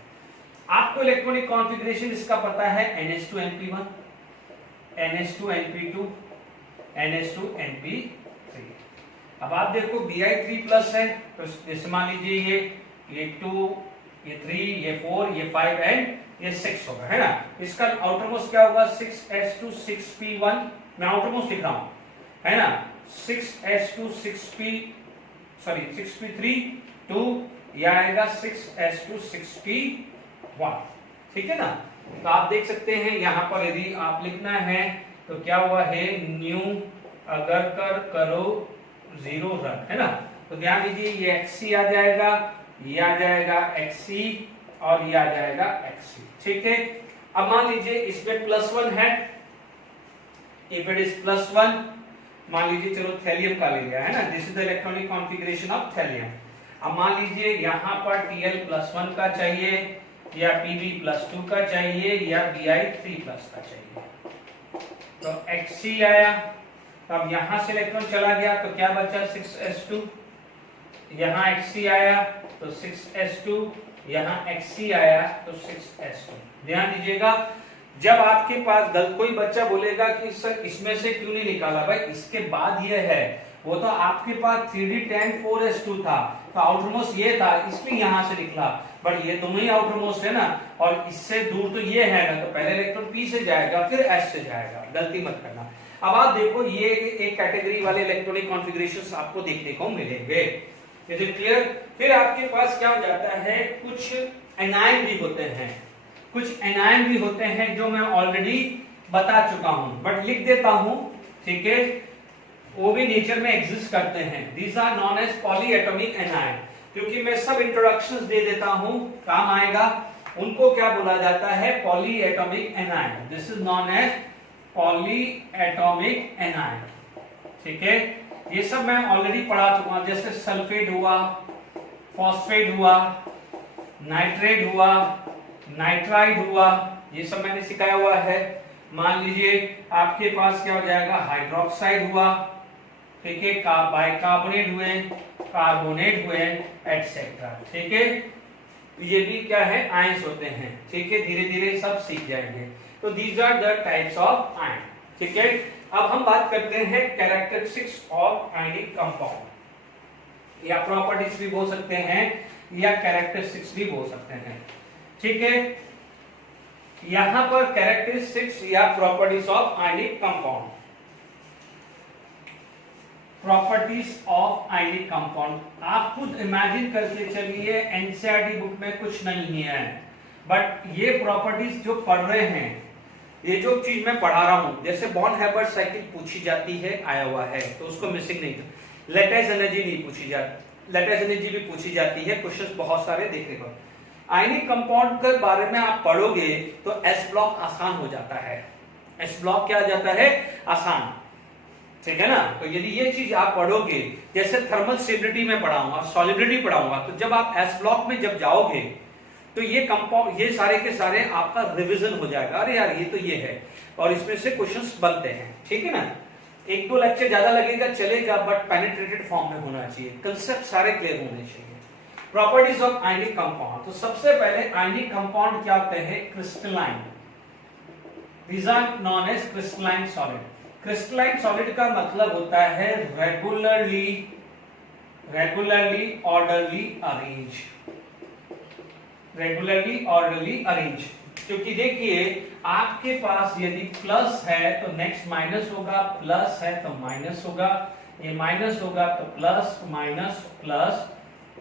आपको इलेक्ट्रॉनिक कॉन्फ़िगरेशन इसका पता है, NH2Np1 NH2Np2 NH2Np3। अब आप देखो Bi3+ है, तो जैसे मान लीजिए ये 2 ये 3 ये 4 ये 5 एंड ये 6 होगा, है ना। इसका आउटरमोस्ट क्या होगा 6s2 6p1, मैं आउटरमोस्ट लिख रहा हूं, है ना, 6s2 6p3 2, यह आएगा 6s2 6p1। ठीक है ना। तो आप देख सकते हैं यहां पर यदि आप लिखना है तो क्या हुआ है, न्यू अगर कर करो 0 रन, है ना। तो ध्यान दीजिए ये Xc आ जाएगा, ये आ जाएगा Xc और ये आ जाएगा Xc। ठीक है, अब मान लीजिए इसमें +1 है, इफ इट इज +1, मान लीजिए चलो थैलियम का ले लिया, है ना, this is the electronic configuration of thallium. अब मान लीजिए यहां पर Tl+1 का चाहिए, या Pb+2 का चाहिए, या Bi3+ का चाहिए, तो Xc आया, अब यहां से इलेक्ट्रॉन चला गया तो क्या बचा 6s2, यहां Xc आया तो 6s2, यहां Xc आया तो 6s2। ध्यान दीजिएगा, जब आपके पास कोई बच्चा बोलेगा कि सर इसमें से क्यों नहीं निकाला, भाई इसके बाद ये है, वो तो आपके पास 3d10 4s2 था, तो आउटरमोस्ट ये था इसलिए यहां से निकला, बट ये दोनों ही आउटरमोस्ट है ना, और इससे दूर तो ये है ना, तो पहले इलेक्ट्रॉन P से जाएगा फिर S से जाएगा, गलती मत करना। अब आप देखो ये एक कैटेगरी वाले इलेक्ट्रॉनिक कॉन्फ़िगरेशंस आपको देखने को मिलेंगे, इज इट क्लियर। फिर आपके पास क्या हो जाता है, कुछ एनायन भी होते हैं, कुछ एनायन भी होते हैं जो मैं ऑलरेडी बता चुका हूं, बट लिख देता हूं, ठीक है, वो भी नेचर में एग्जिस्ट करते हैं। These are known as polyatomic anion, क्योंकि मैं सब इंट्रोडक्शंस दे देता हूं, काम आएगा। उनको क्या बोला जाता है, polyatomic anion, this is known as polyatomic anion. ठीक है, ये सब मैं ऑलरेडी पढ़ा चुका हूं, जैसे सल्फेट हुआ, फॉस्फेट हुआ, नाइट्रेट हुआ, नाइट्राइड हुआ, ये सब मैंने सिखाया हुआ है। मान लीजिए आपके पास क्या हो जाएगा, हाइड्रोक्साइड हुआ, ठीक है, बाइकार्बोनेट हुए, कार्बोनेट हुए, एटसेट्रा। ठीक है, ये भी क्या है, आयंस होते हैं। ठीक है, धीरे धीरे सब सीख जाएंगे। तो these are the types of ion, ठीक है। अब हम बात करते हैं कैरेक्टरिस्टिक्स ऑफ आयनिक कंपाउंड, या प्रॉपर्टीज भी बोल सकते हैं या कैरेक्टरिस्टिक्स भी बोल सकते हैं, ठीक है। यहां पर कैरेक्टरिस्टिक्स या properties of ionic compound, properties of ionic compound, आप खुद इमेजिन करके चलिए, एनसीईआरटी बुक में कुछ नहीं है, बट ये प्रॉपर्टीज जो पढ़ रहे हैं, ये जो चीज मैं पढ़ा रहा हूं, जैसे बॉर्न हैबर्ट साइकिल पूछी जाती है, आया हुआ है तो उसको मिसिंग नहीं, लेटाइस एनर्जी नहीं पूछी जाती, लेटाइस एनर्जी भी पूछी जाती है, क्वेश्चंस बहुत सारे देखने को। आयनिक कंपाउंड के बारे में आप पढ़ोगे तो एस ब्लॉक आसान हो जाता है, एस ब्लॉक क्या हो जाता है, आसान, ठीक है ना। तो यदि ये चीज आप पढ़ोगे, जैसे थर्मल स्टेबिलिटी में पढ़ाऊंगा, सॉलिबिलिटी पढ़ाऊंगा, तो जब आप एस ब्लॉक में जब जाओगे तो ये कंपाउंड, ये सारे के सारे आपका रिवीजन हो जाएगा, अरे यार ये तो ये है, और इसमें से क्वेश्चंस बनते हैं, ठीक है ना। एक दो लेक्चर ज्यादा लगेगा चलेगा, बट पेनिट्रेटेड फॉर्म में होना चाहिए, कंसेप्ट सारे क्लियर होने चाहिए। प्रॉपर्टीज ऑफ आयनिक कंपाउंड, तो सबसे पहले आयनिक कंपाउंड क्या होते हैं, crystalline, these are known as crystalline solid. Crystalline solid का मतलब होता है regularly orderly arrange, regularly orderly arrange. क्योंकि देखिए आपके पास यदि प्लस है तो नेक्स्ट माइनस होगा, प्लस है तो माइनस होगा, ये माइनस होगा तो plus minus plus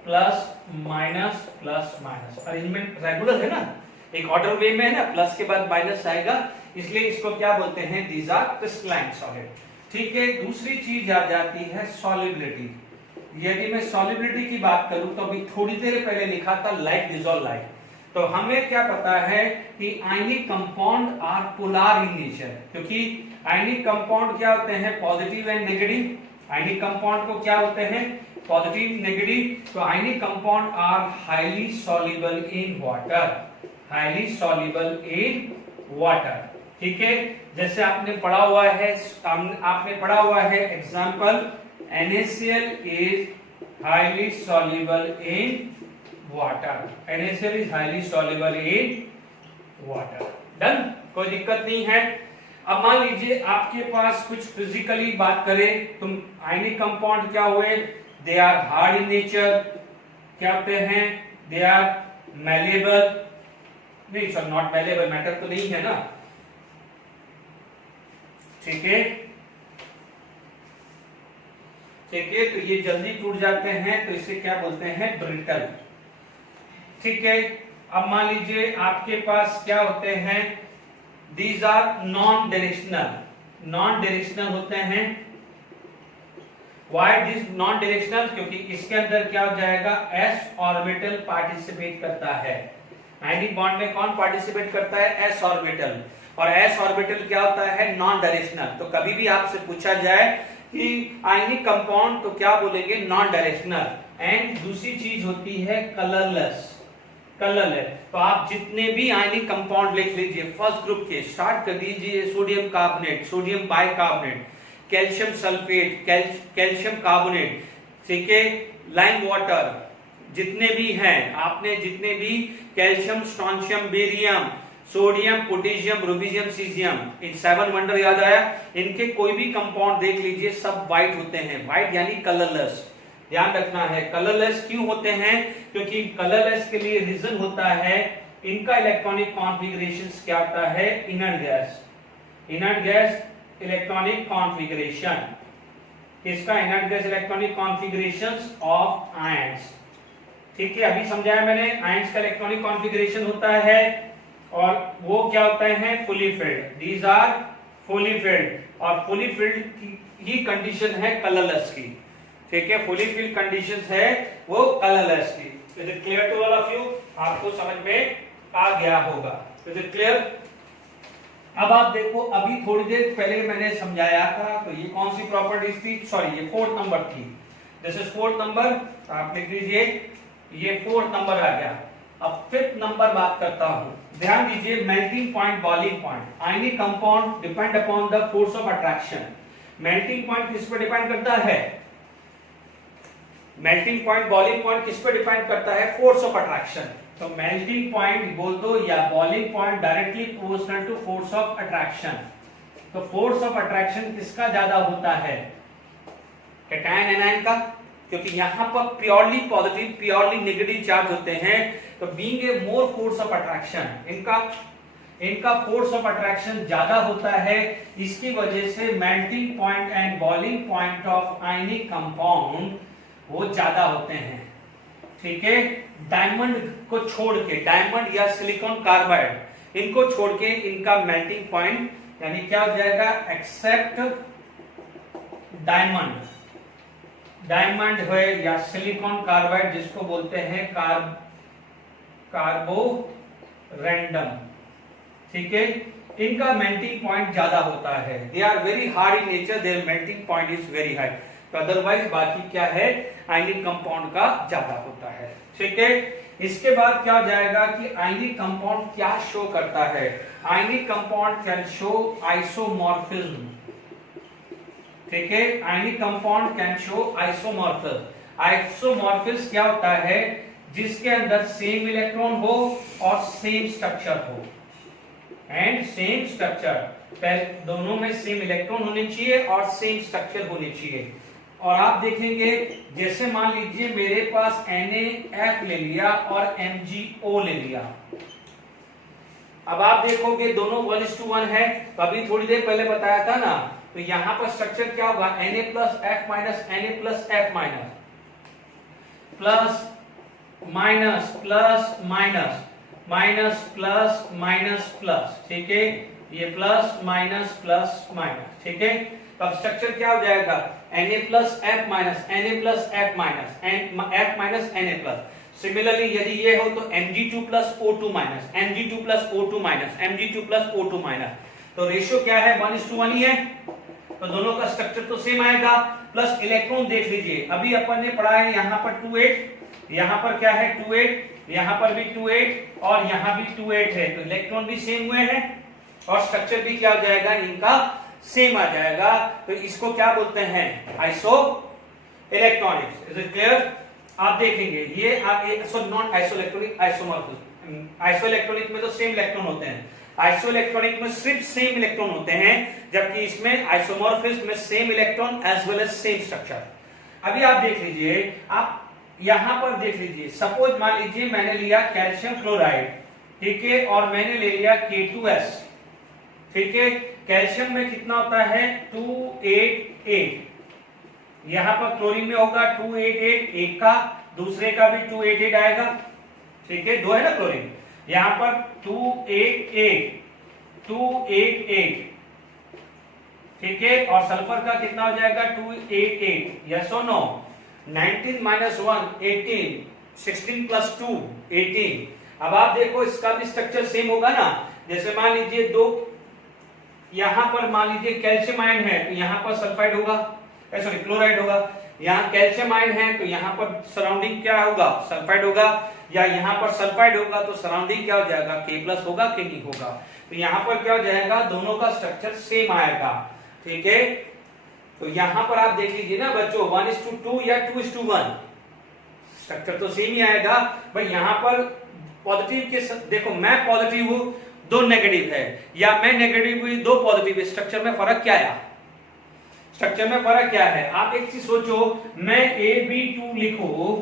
plus minus plus minus, arrangement regular है ना, एक ऑर्डर वे में है ना, प्लस के बाद माइनस आएगा, इसलिए इसको क्या बोलते हैं, दीज आर क्रिस्टलाइन सॉलिड, ठीक है। दूसरी चीज आ जाती है सॉलिबिलिटी। यदि मैं सॉलिबिलिटी की बात करूं तो अभी थोड़ी देर पहले लिखा था लाइक डिसॉल्व लाइक, तो हमें क्या पता है कि ionic compound are polar in nature, क्योंकि आयनिक कंपाउंड क्या होते हैं, positive and negative. Ionic compound को क्या होते हैं, पॉजिटिव नेगेटिव। तो ionic compound are highly soluble in water, highly soluble in water, ठीक है। जैसे आपने पढ़ा हुआ है, आपने पढ़ा हुआ है example, NaCl is highly soluble in water, NaCl is highly soluble in water, done, कोई दिक्कत नहीं है। अब मान लीजिए आपके पास कुछ फिजिकली बात करें, तुम आयनिक कंपाउंड क्या हुए, they are hard in nature, क्या होते हैं, दे आर मैलेबल, नहीं सर नॉट मैलेबल, मैटर तो नहीं है ना, ठीक है, ठीक है। तो ये जल्दी टूट जाते हैं, तो इसे क्या बोलते हैं, ब्रिटल, ठीक है। अब मान लीजिए आपके पास क्या होते हैं, these are non directional, non directional होते हैं। व्हाई दिस नॉन डायरेक्शनल, क्योंकि इसके अंदर क्या हो जाएगा, s ऑर्बिटल पार्टिसिपेट करता है। आयनिक बॉन्ड में कौन पार्टिसिपेट करता है, s ऑर्बिटल, और s ऑर्बिटल क्या होता है, नॉन डायरेक्शनल। तो कभी भी आपसे पूछा जाए कि आयनिक कंपाउंड, तो क्या बोलेंगे, नॉन डायरेक्शनल। एंड दूसरी चीज होती है कलरलेस, कलरलेस। तो आप जितने भी आयनिक कंपाउंड लिख लीजिए, फर्स्ट ग्रुप के स्टार्ट कर दीजिए, sodium carbonate, sodium bicarbonate, calcium sulphate, calcium carbonate, ठीक है, लाइम वाटर, जितने भी हैं आपने, जितने भी calcium, strontium, barium, sodium, potassium, rubidium, caesium, इन 7 वंडर याद आया, इनके कोई भी कंपाउंड देख लीजिए, सब व्हाइट होते हैं, व्हाइट यानी कलरलेस। ध्यान रखना है, कलरलेस क्यों होते हैं, क्योंकि कलरलेस के लिए रीजन होता है, इनका इलेक्ट्रॉनिक कॉन्फ़िगरेशंस क्या होता है, inert gas, inert gas electronic configuration, किसका, inert gas electronic configurations of ions, ठीक है। अभी समझाया मैंने, आयंस का इलेक्ट्रॉनिक कॉन्फ़िगरेशन होता है, और वो क्या होता है, fully filled, these are fully filled, और फुली फिल्ड की ही कंडीशन है कलरलेस की, ठीक है, फुली फिल्ड कंडीशन है वो कलरलेस की। Is it clear to all of you, आपको समझ में आ गया होगा, इज इट क्लियर। अब आप देखो, अभी थोड़ी देर पहले मैंने समझाया था, तो ये कौन सी प्रॉपर्टीज थी, सॉरी ये 4th नंबर थी, दिस इज 4th नंबर, आप लिख लीजिए, ये 4th नंबर आ गया। अब 5th नंबर बात करता हूं, ध्यान दीजिए, melting point, boiling point. Ionic compound depend upon the force of attraction. Melting point किस पर डिपेंड करता है, मेल्टिंग पॉइंट, बॉइलिंग पॉइंट किस पे डिपेंड करता है? Force of attraction. तो मेल्टिंग पॉइंट बोल दो या boiling point directly proportional to force of attraction. तो फोर्स ऑफ अट्रैक्शन किसका ज्यादा होता है? कैटायन एनायन का, क्योंकि यहां पर purely positive purely negative charge होते हैं। तो being a more force of attraction, इनका फोर्स ऑफ अट्रैक्शन ज्यादा होता है। इसकी वजह से melting point and boiling point of ionic compound वो ज्यादा होते हैं। ठीक है, डायमंड को छोड़ के, डायमंड या सिलिकॉन कार्बाइड इनको छोड़ के इनका मेल्टिंग पॉइंट यानी क्या हो जाएगा? एक्सेप्ट डायमंड, डायमंड है या सिलिकॉन कार्बाइड जिसको बोलते हैं कार्बोरेंडम। ठीक है, इनका मेल्टिंग पॉइंट ज्यादा होता है। They are very hard in nature, their melting point is very high. तो अदरवाइज बाकी क्या है? आयनिक कंपाउंड का ज्यादा होता है। ठीक है, इसके बाद क्या हो जाएगा कि आयनिक कंपाउंड क्या शो करता है? Ionic compound can show isomorphism. ठीक है, ionic compound can show isomorphism. Isomorphism क्या होता है? जिसके अंदर सेम इलेक्ट्रॉन हो और सेम स्ट्रक्चर हो, एंड सेम स्ट्रक्चर, दोनों में सेम इलेक्ट्रॉन होने चाहिए और सेम स्ट्रक्चर होने चाहिए। और आप देखेंगे जैसे मान लीजिए मेरे पास NaF ले लिया और MgO ले लिया। अब आप देखोगे दोनों 1:1 है। तो अभी थोड़ी देर पहले बताया था ना, तो यहां पर स्ट्रक्चर क्या होगा? Na+F- Na+F- plus minus plus minus minus plus minus plus. ठीक है, ये प्लस माइनस प्लस माइनस। ठीक है, अब स्ट्रक्चर क्या हो जाएगा? Na+F-, Na+F-, F- Na+। Similarly यदि ये हो तो Mg2+O2-, Mg2+O2-, Mg2+O2-। तो रेशियो क्या है? 1:1 ही है। तो दोनों का स्ट्रक्चर तो सेम आएगा। प्लस इलेक्ट्रॉन देख लीजिए, अभी अपन ने पढ़ा है यहाँ पर 2,8, यहाँ पर क्या है? 2,8, यहाँ पर भी 2,8 और यहाँ भी 2,8 है। तो इलेक्ट्रॉन भी सेम हुए हैं और स्ट्रक्चर भी क्या हो जाएगा? इनका सेम आ जाएगा। तो इसको क्या बोलते हैं? Iso electronics. Is it clear? आप देखेंगे ये not iso electronic, isomorphism. Iso electronic में तो सेम इलेक्ट्रॉन होते हैं, आइसो इलेक्ट्रॉनिक में सिर्फ सेम इलेक्ट्रॉन होते हैं, जबकि इसमें आइसोमॉर्फिज्म में same electron as well as same structure. अभी आप देख लीजिए, आप यहां पर देख लीजिए, सपोज मान लीजिए मैंने लिया कैल्शियम क्लोराइड, ठीक है, और मैंने ले लिया K2S। ठीक है, कैल्शियम में कितना होता है? 288। यहां पर क्लोरीन में होगा 288, एक का, दूसरे का भी 288 आएगा। ठीक है, दो है ना क्लोरीन, यहां पर 288, 288। ठीक है, और सल्फर का कितना हो जाएगा? 288। यस और नो? 19 - 1 18, 16 + 2 18। अब आप देखो इसका भी स्ट्रक्चर सेम होगा ना। जैसे मान लीजिए दो, यहां पर मान लीजिए कैल्शियम आयन है तो यहां पर सल्फाइड होगा, सॉरी क्लोराइड होगा। यहाँ कैल्शियम आयन है तो यहाँ पर सराउंडिंग क्या होगा? सल्फाइड होगा। या यहाँ पर सल्फाइड होगा तो सराउंडिंग क्या हो जाएगा? K+ होगा, K- होगा। तो यहाँ पर क्या हो जाएगा? दोनों का स्ट्रक्चर सेम आएगा। ठीक है, तो यहाँ पर आप देख लीजिए ना बच्चों, 1:2 या 2:1, स्ट्रक्चर तो सेम ही आएगा। भाई यहाँ पर पॉजिटिव के देखो, मैं पॉजिटिव हूं, दो नेगेटिव है, या मैं नेगेटिव हुई, दो पॉजिटिव है, स्ट्रक्चर में फर्क क्या आया? स्ट्रक्चर में फर्क क्या है? आप एक चीज सोचो, मैं AB2 लिखूं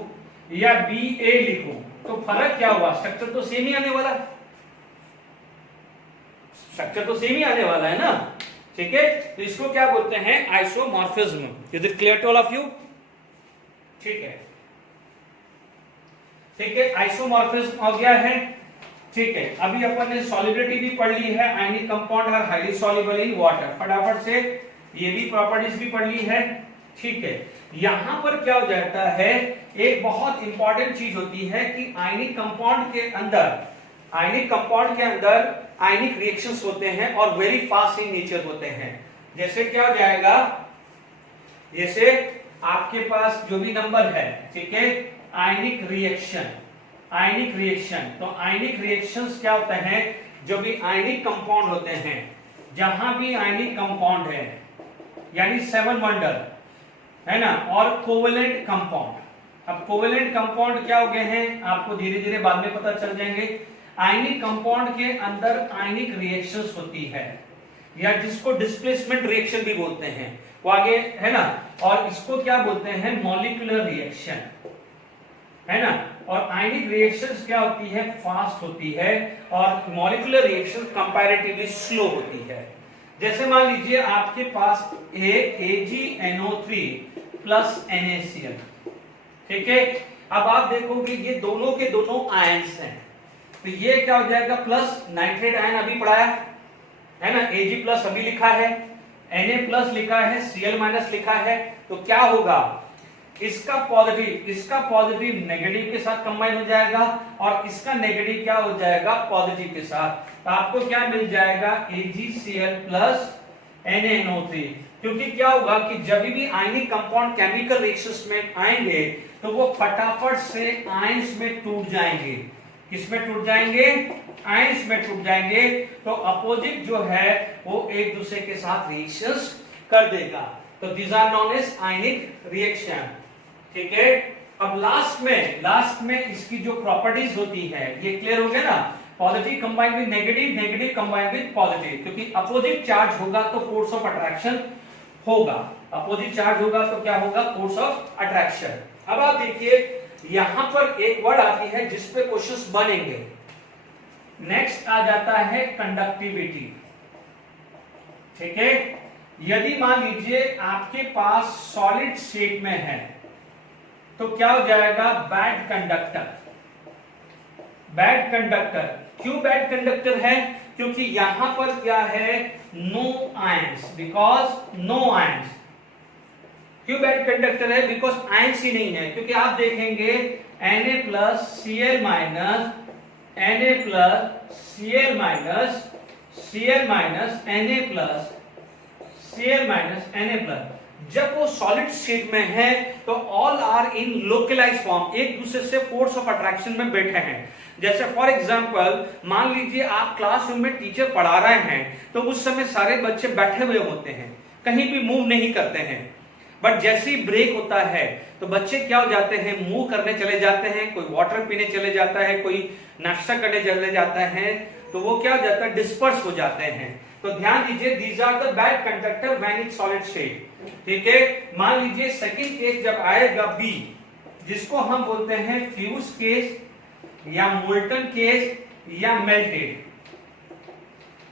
या BA लिखूं तो फर्क क्या हुआ? स्ट्रक्चर तो सेम ही आने वाला, स्ट्रक्चर तो सेम ही आने वाला है ना। ठीक है, तो इसको क्या बोलते हैं? Isomorphism. Is it clear to all of you? ठीक है, ठीक है, आइसोमॉर्फिज्म हो गया है। ठीक है, अभी अपन ने सॉलिबिलिटी भी पढ़ ली है, ionic compound are highly soluble in water, फटाफट से ये भी प्रॉपर्टीज भी पढ़ ली है। ठीक है, यहां पर क्या हो जाता है, एक बहुत इंपॉर्टेंट चीज होती है कि आयनिक कंपाउंड के अंदर आयनिक रिएक्शंस होते हैं और वेरी फास्ट इन नेचर होते हैं। जैसे क्या हो जाएगा, जैसे आपके पास जो भी नंबर है, ठीक है, आयनिक रिएक्शन, तो आयनिक रिएक्शंस क्या होते हैं? जो भी आयनिक कंपाउंड होते हैं, जहां भी आयनिक कंपाउंड है, यानी 7 वंडर है ना, और कोवेलेंट कंपाउंड, अब कोवेलेंट कंपाउंड क्या हो गए हैं आपको धीरे धीरे बाद में पता चल जाएंगे। आयनिक कंपाउंड के अंदर आयनिक रिएक्शंस होती है, या जिसको डिस्प्लेसमेंट रिएक्शन भी बोलते हैं, वो आगे है ना। और इसको क्या बोलते हैं, मॉलिक्यूलर रिएक्शन, है ना। और आयनिक रिएक्शंस क्या होती है, फास्ट होती है, और मॉलिक्यूलर रिएक्शन कंपैरेटिवली स्लो होती है। जैसे मान लीजिए आपके पास AgNO3 प्लस NaCl, ठीक है। अब आप देखोगे ये दोनों के दोनों आयंस हैं, तो ये क्या हो जाएगा, प्लस नाइट्रेट आयन अभी पढ़ाया है ना, Ag प्लस अभी लिखा है, Na प्लस लिखा है, Cl माइनस लिखा है, तो क्या होगा, इसका पॉजिटिव नेगेटिव के साथ कंबाइन हो जाएगा, और इसका नेगेटिव क्या हो जाएगा, पॉजिटिव के साथ। तो आपको क्या मिल जाएगा, AgCl प्लस NaNO3। क्योंकि क्या होगा कि जब भी आयनिक कंपाउंड केमिकल रिएक्शंस में आएंगे तो वो फटाफट से आयंस में टूट जाएंगे। किसमें टूट जाएंगे, आयंस में टूट जाएंगे। तो अपोजिट जो है वो एक दूसरे के साथ रिएक्शंस कर देगा। तो these are known as ionic reaction, ठीक है। अब लास्ट में इसकी जो प्रॉपर्टीज होती है ये क्लियर हो गया ना। Positive combine with negative, negative combine with positive, क्योंकि अपोजिट चार्ज होगा तो फोर्स ऑफ अट्रैक्शन होगा, अपोजिट चार्ज होगा तो क्या होगा, फोर्स ऑफ अट्रैक्शन। अब आप देखिए यहां पर एक वर्ड आती है जिसपे क्वेश्चंस बनेंगे। नेक्स्ट आ जाता है कंडक्टिविटी, ठीक है। यदि मान लीजिए आपके पास सॉलिड स्टेट में है तो क्या हो जाएगा, बैड कंडक्टर। बैड कंडक्टर क्यों बैड कंडक्टर है, क्योंकि यहां पर क्या है, no ions, because no ions. क्यों बैड कंडक्टर है, बिकॉज आयंस ही नहीं है। क्योंकि आप देखेंगे Na plus Cl minus, Na plus Cl minus, Cl minus Na plus, Cl minus Na plus, जब वो सॉलिड स्टेट में है तो all are in localise form, एक दूसरे से फोर्स ऑफ अट्रैक्शन में बैठे हैं। जैसे फॉर एग्जांपल मान लीजिए आप क्लासरूम में टीचर पढ़ा रहे हैं तो उस समय सारे बच्चे बैठे हुए होते हैं, कहीं भी मूव नहीं करते हैं। बट जैसे ही ब्रेक होता है तो बच्चे क्या हो जाते हैं, मूव करने चले जाते हैं, कोई वाटर पीने चले जाता है, कोई नाश्ता करने चले जाता है, तो वो क्या हो जाता है, डिस्पर्स हो जाते हैं। तो ध्यान दीजिए, these are the bad conductor when in solid state, ठीक है। मान लीजिए सेकंड केस जब आएगा बी, जिसको हम बोलते हैं फ्यूज केस या मोल्टन केस या मेल्टेड,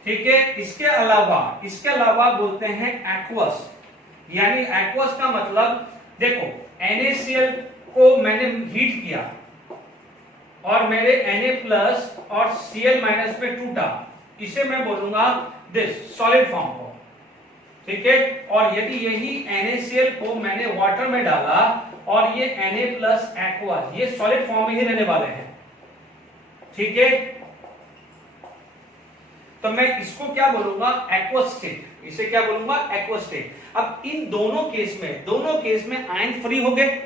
ठीक है। इसके अलावा बोलते हैं एक्वस, यानी एक्वस का मतलब देखो NaCl को मैंने हीट किया और मेरे Na प्लस और Cl माइनस पे टूटा, इसे मैं बोलूंगा दिस सॉलिड फॉर्म को, ठीक है। और यदि यही NaCl को मैंने वाटर में डाला और ये Na प्लस एक्वा, ये सॉलिड फॉर्म में ही रहने वाले हैं, ठीक है। तो मैं इसको क्या बोलूंगा, एक्वस स्टेट, इसे क्या बोलूंगा, एक्वस स्टेट। अब इन दोनों केस में आयन फ्री हो गए।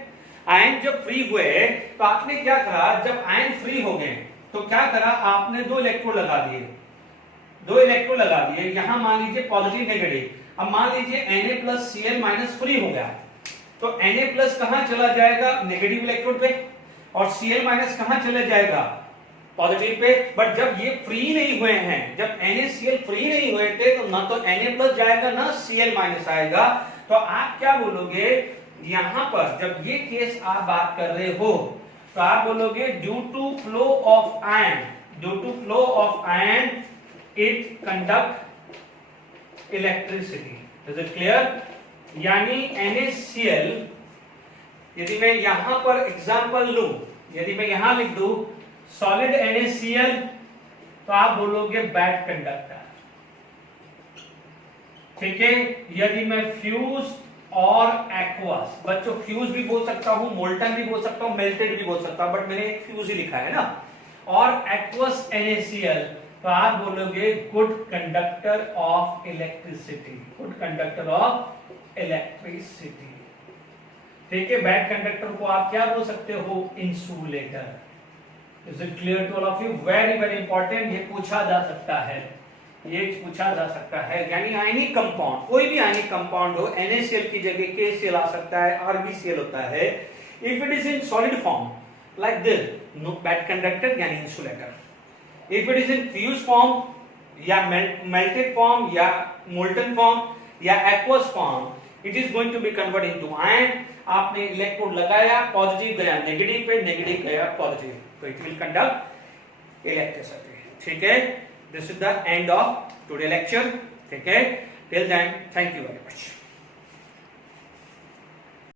आयन जब फ्री हुए तो आपने क्या करा, जब आयन फ्री हो गए तो क्या करा, आपने दो इलेक्ट्रोड लगा दिए, यहां मान लीजिए पॉजिटिव नेगेटिव। अब मान लीजिए Na plus Cl minus free हो गया, तो Na प्लस कहां चला जाएगा, नेगेटिव इलेक्ट्रोड पे, और Cl माइनस कहां चले जाएगा, पॉजिटिव पे। बट जब ये फ्री नहीं हुए हैं, जब NaCl फ्री नहीं हुए थे तो ना तो Na प्लस जाएगा ना Cl माइनस आएगा। तो आप क्या बोलोगे, यहां पर जब ये केस आप बात कर रहे हो तो आप बोलोगे due to flow of ion it conduct electricity. Is it clear? यानी NaCl, यदि मैं यहां पर एग्जांपल लूं, यदि मैं यहां लिख दूं सॉलिड NaCl, तो आप बोलोगे बैड कंडक्टर, ठीक है। यदि मैं फ्यूज और एक्वस, बच्चों फ्यूज भी बोल सकता हूं, मोल्टन भी बोल सकता हूं, मेल्टेड भी बोल सकता हूं, बट मैंने फ्यूज ही लिखा है ना, और एक्वस NaCl, तो आप बोलोगे गुड कंडक्टर ऑफ इलेक्ट्रिसिटी, ठीक है। बैड कंडक्टर को आप क्या बोल सकते हो, insulator. Is it clear to all of you? Very very important, ये पूछा जा सकता है, यानी आयनिक कंपाउंड, कोई भी आयनिक कंपाउंड हो, NaCl की जगह KCl आ सकता है, RbCl होता है, If it is in solid form like this, no bad conductor यानी insulator. If it is in fused form या melted form या molten form या aqueous form, it is going to be converted into ion. आपने electrode लगाया, positive गया negative पे, negative गया positive, तो इट विल कंडक्ट इलेक्ट्रिसिटी. ठीक है, this is the end of today lecture. ठीक है, till then thank you very much.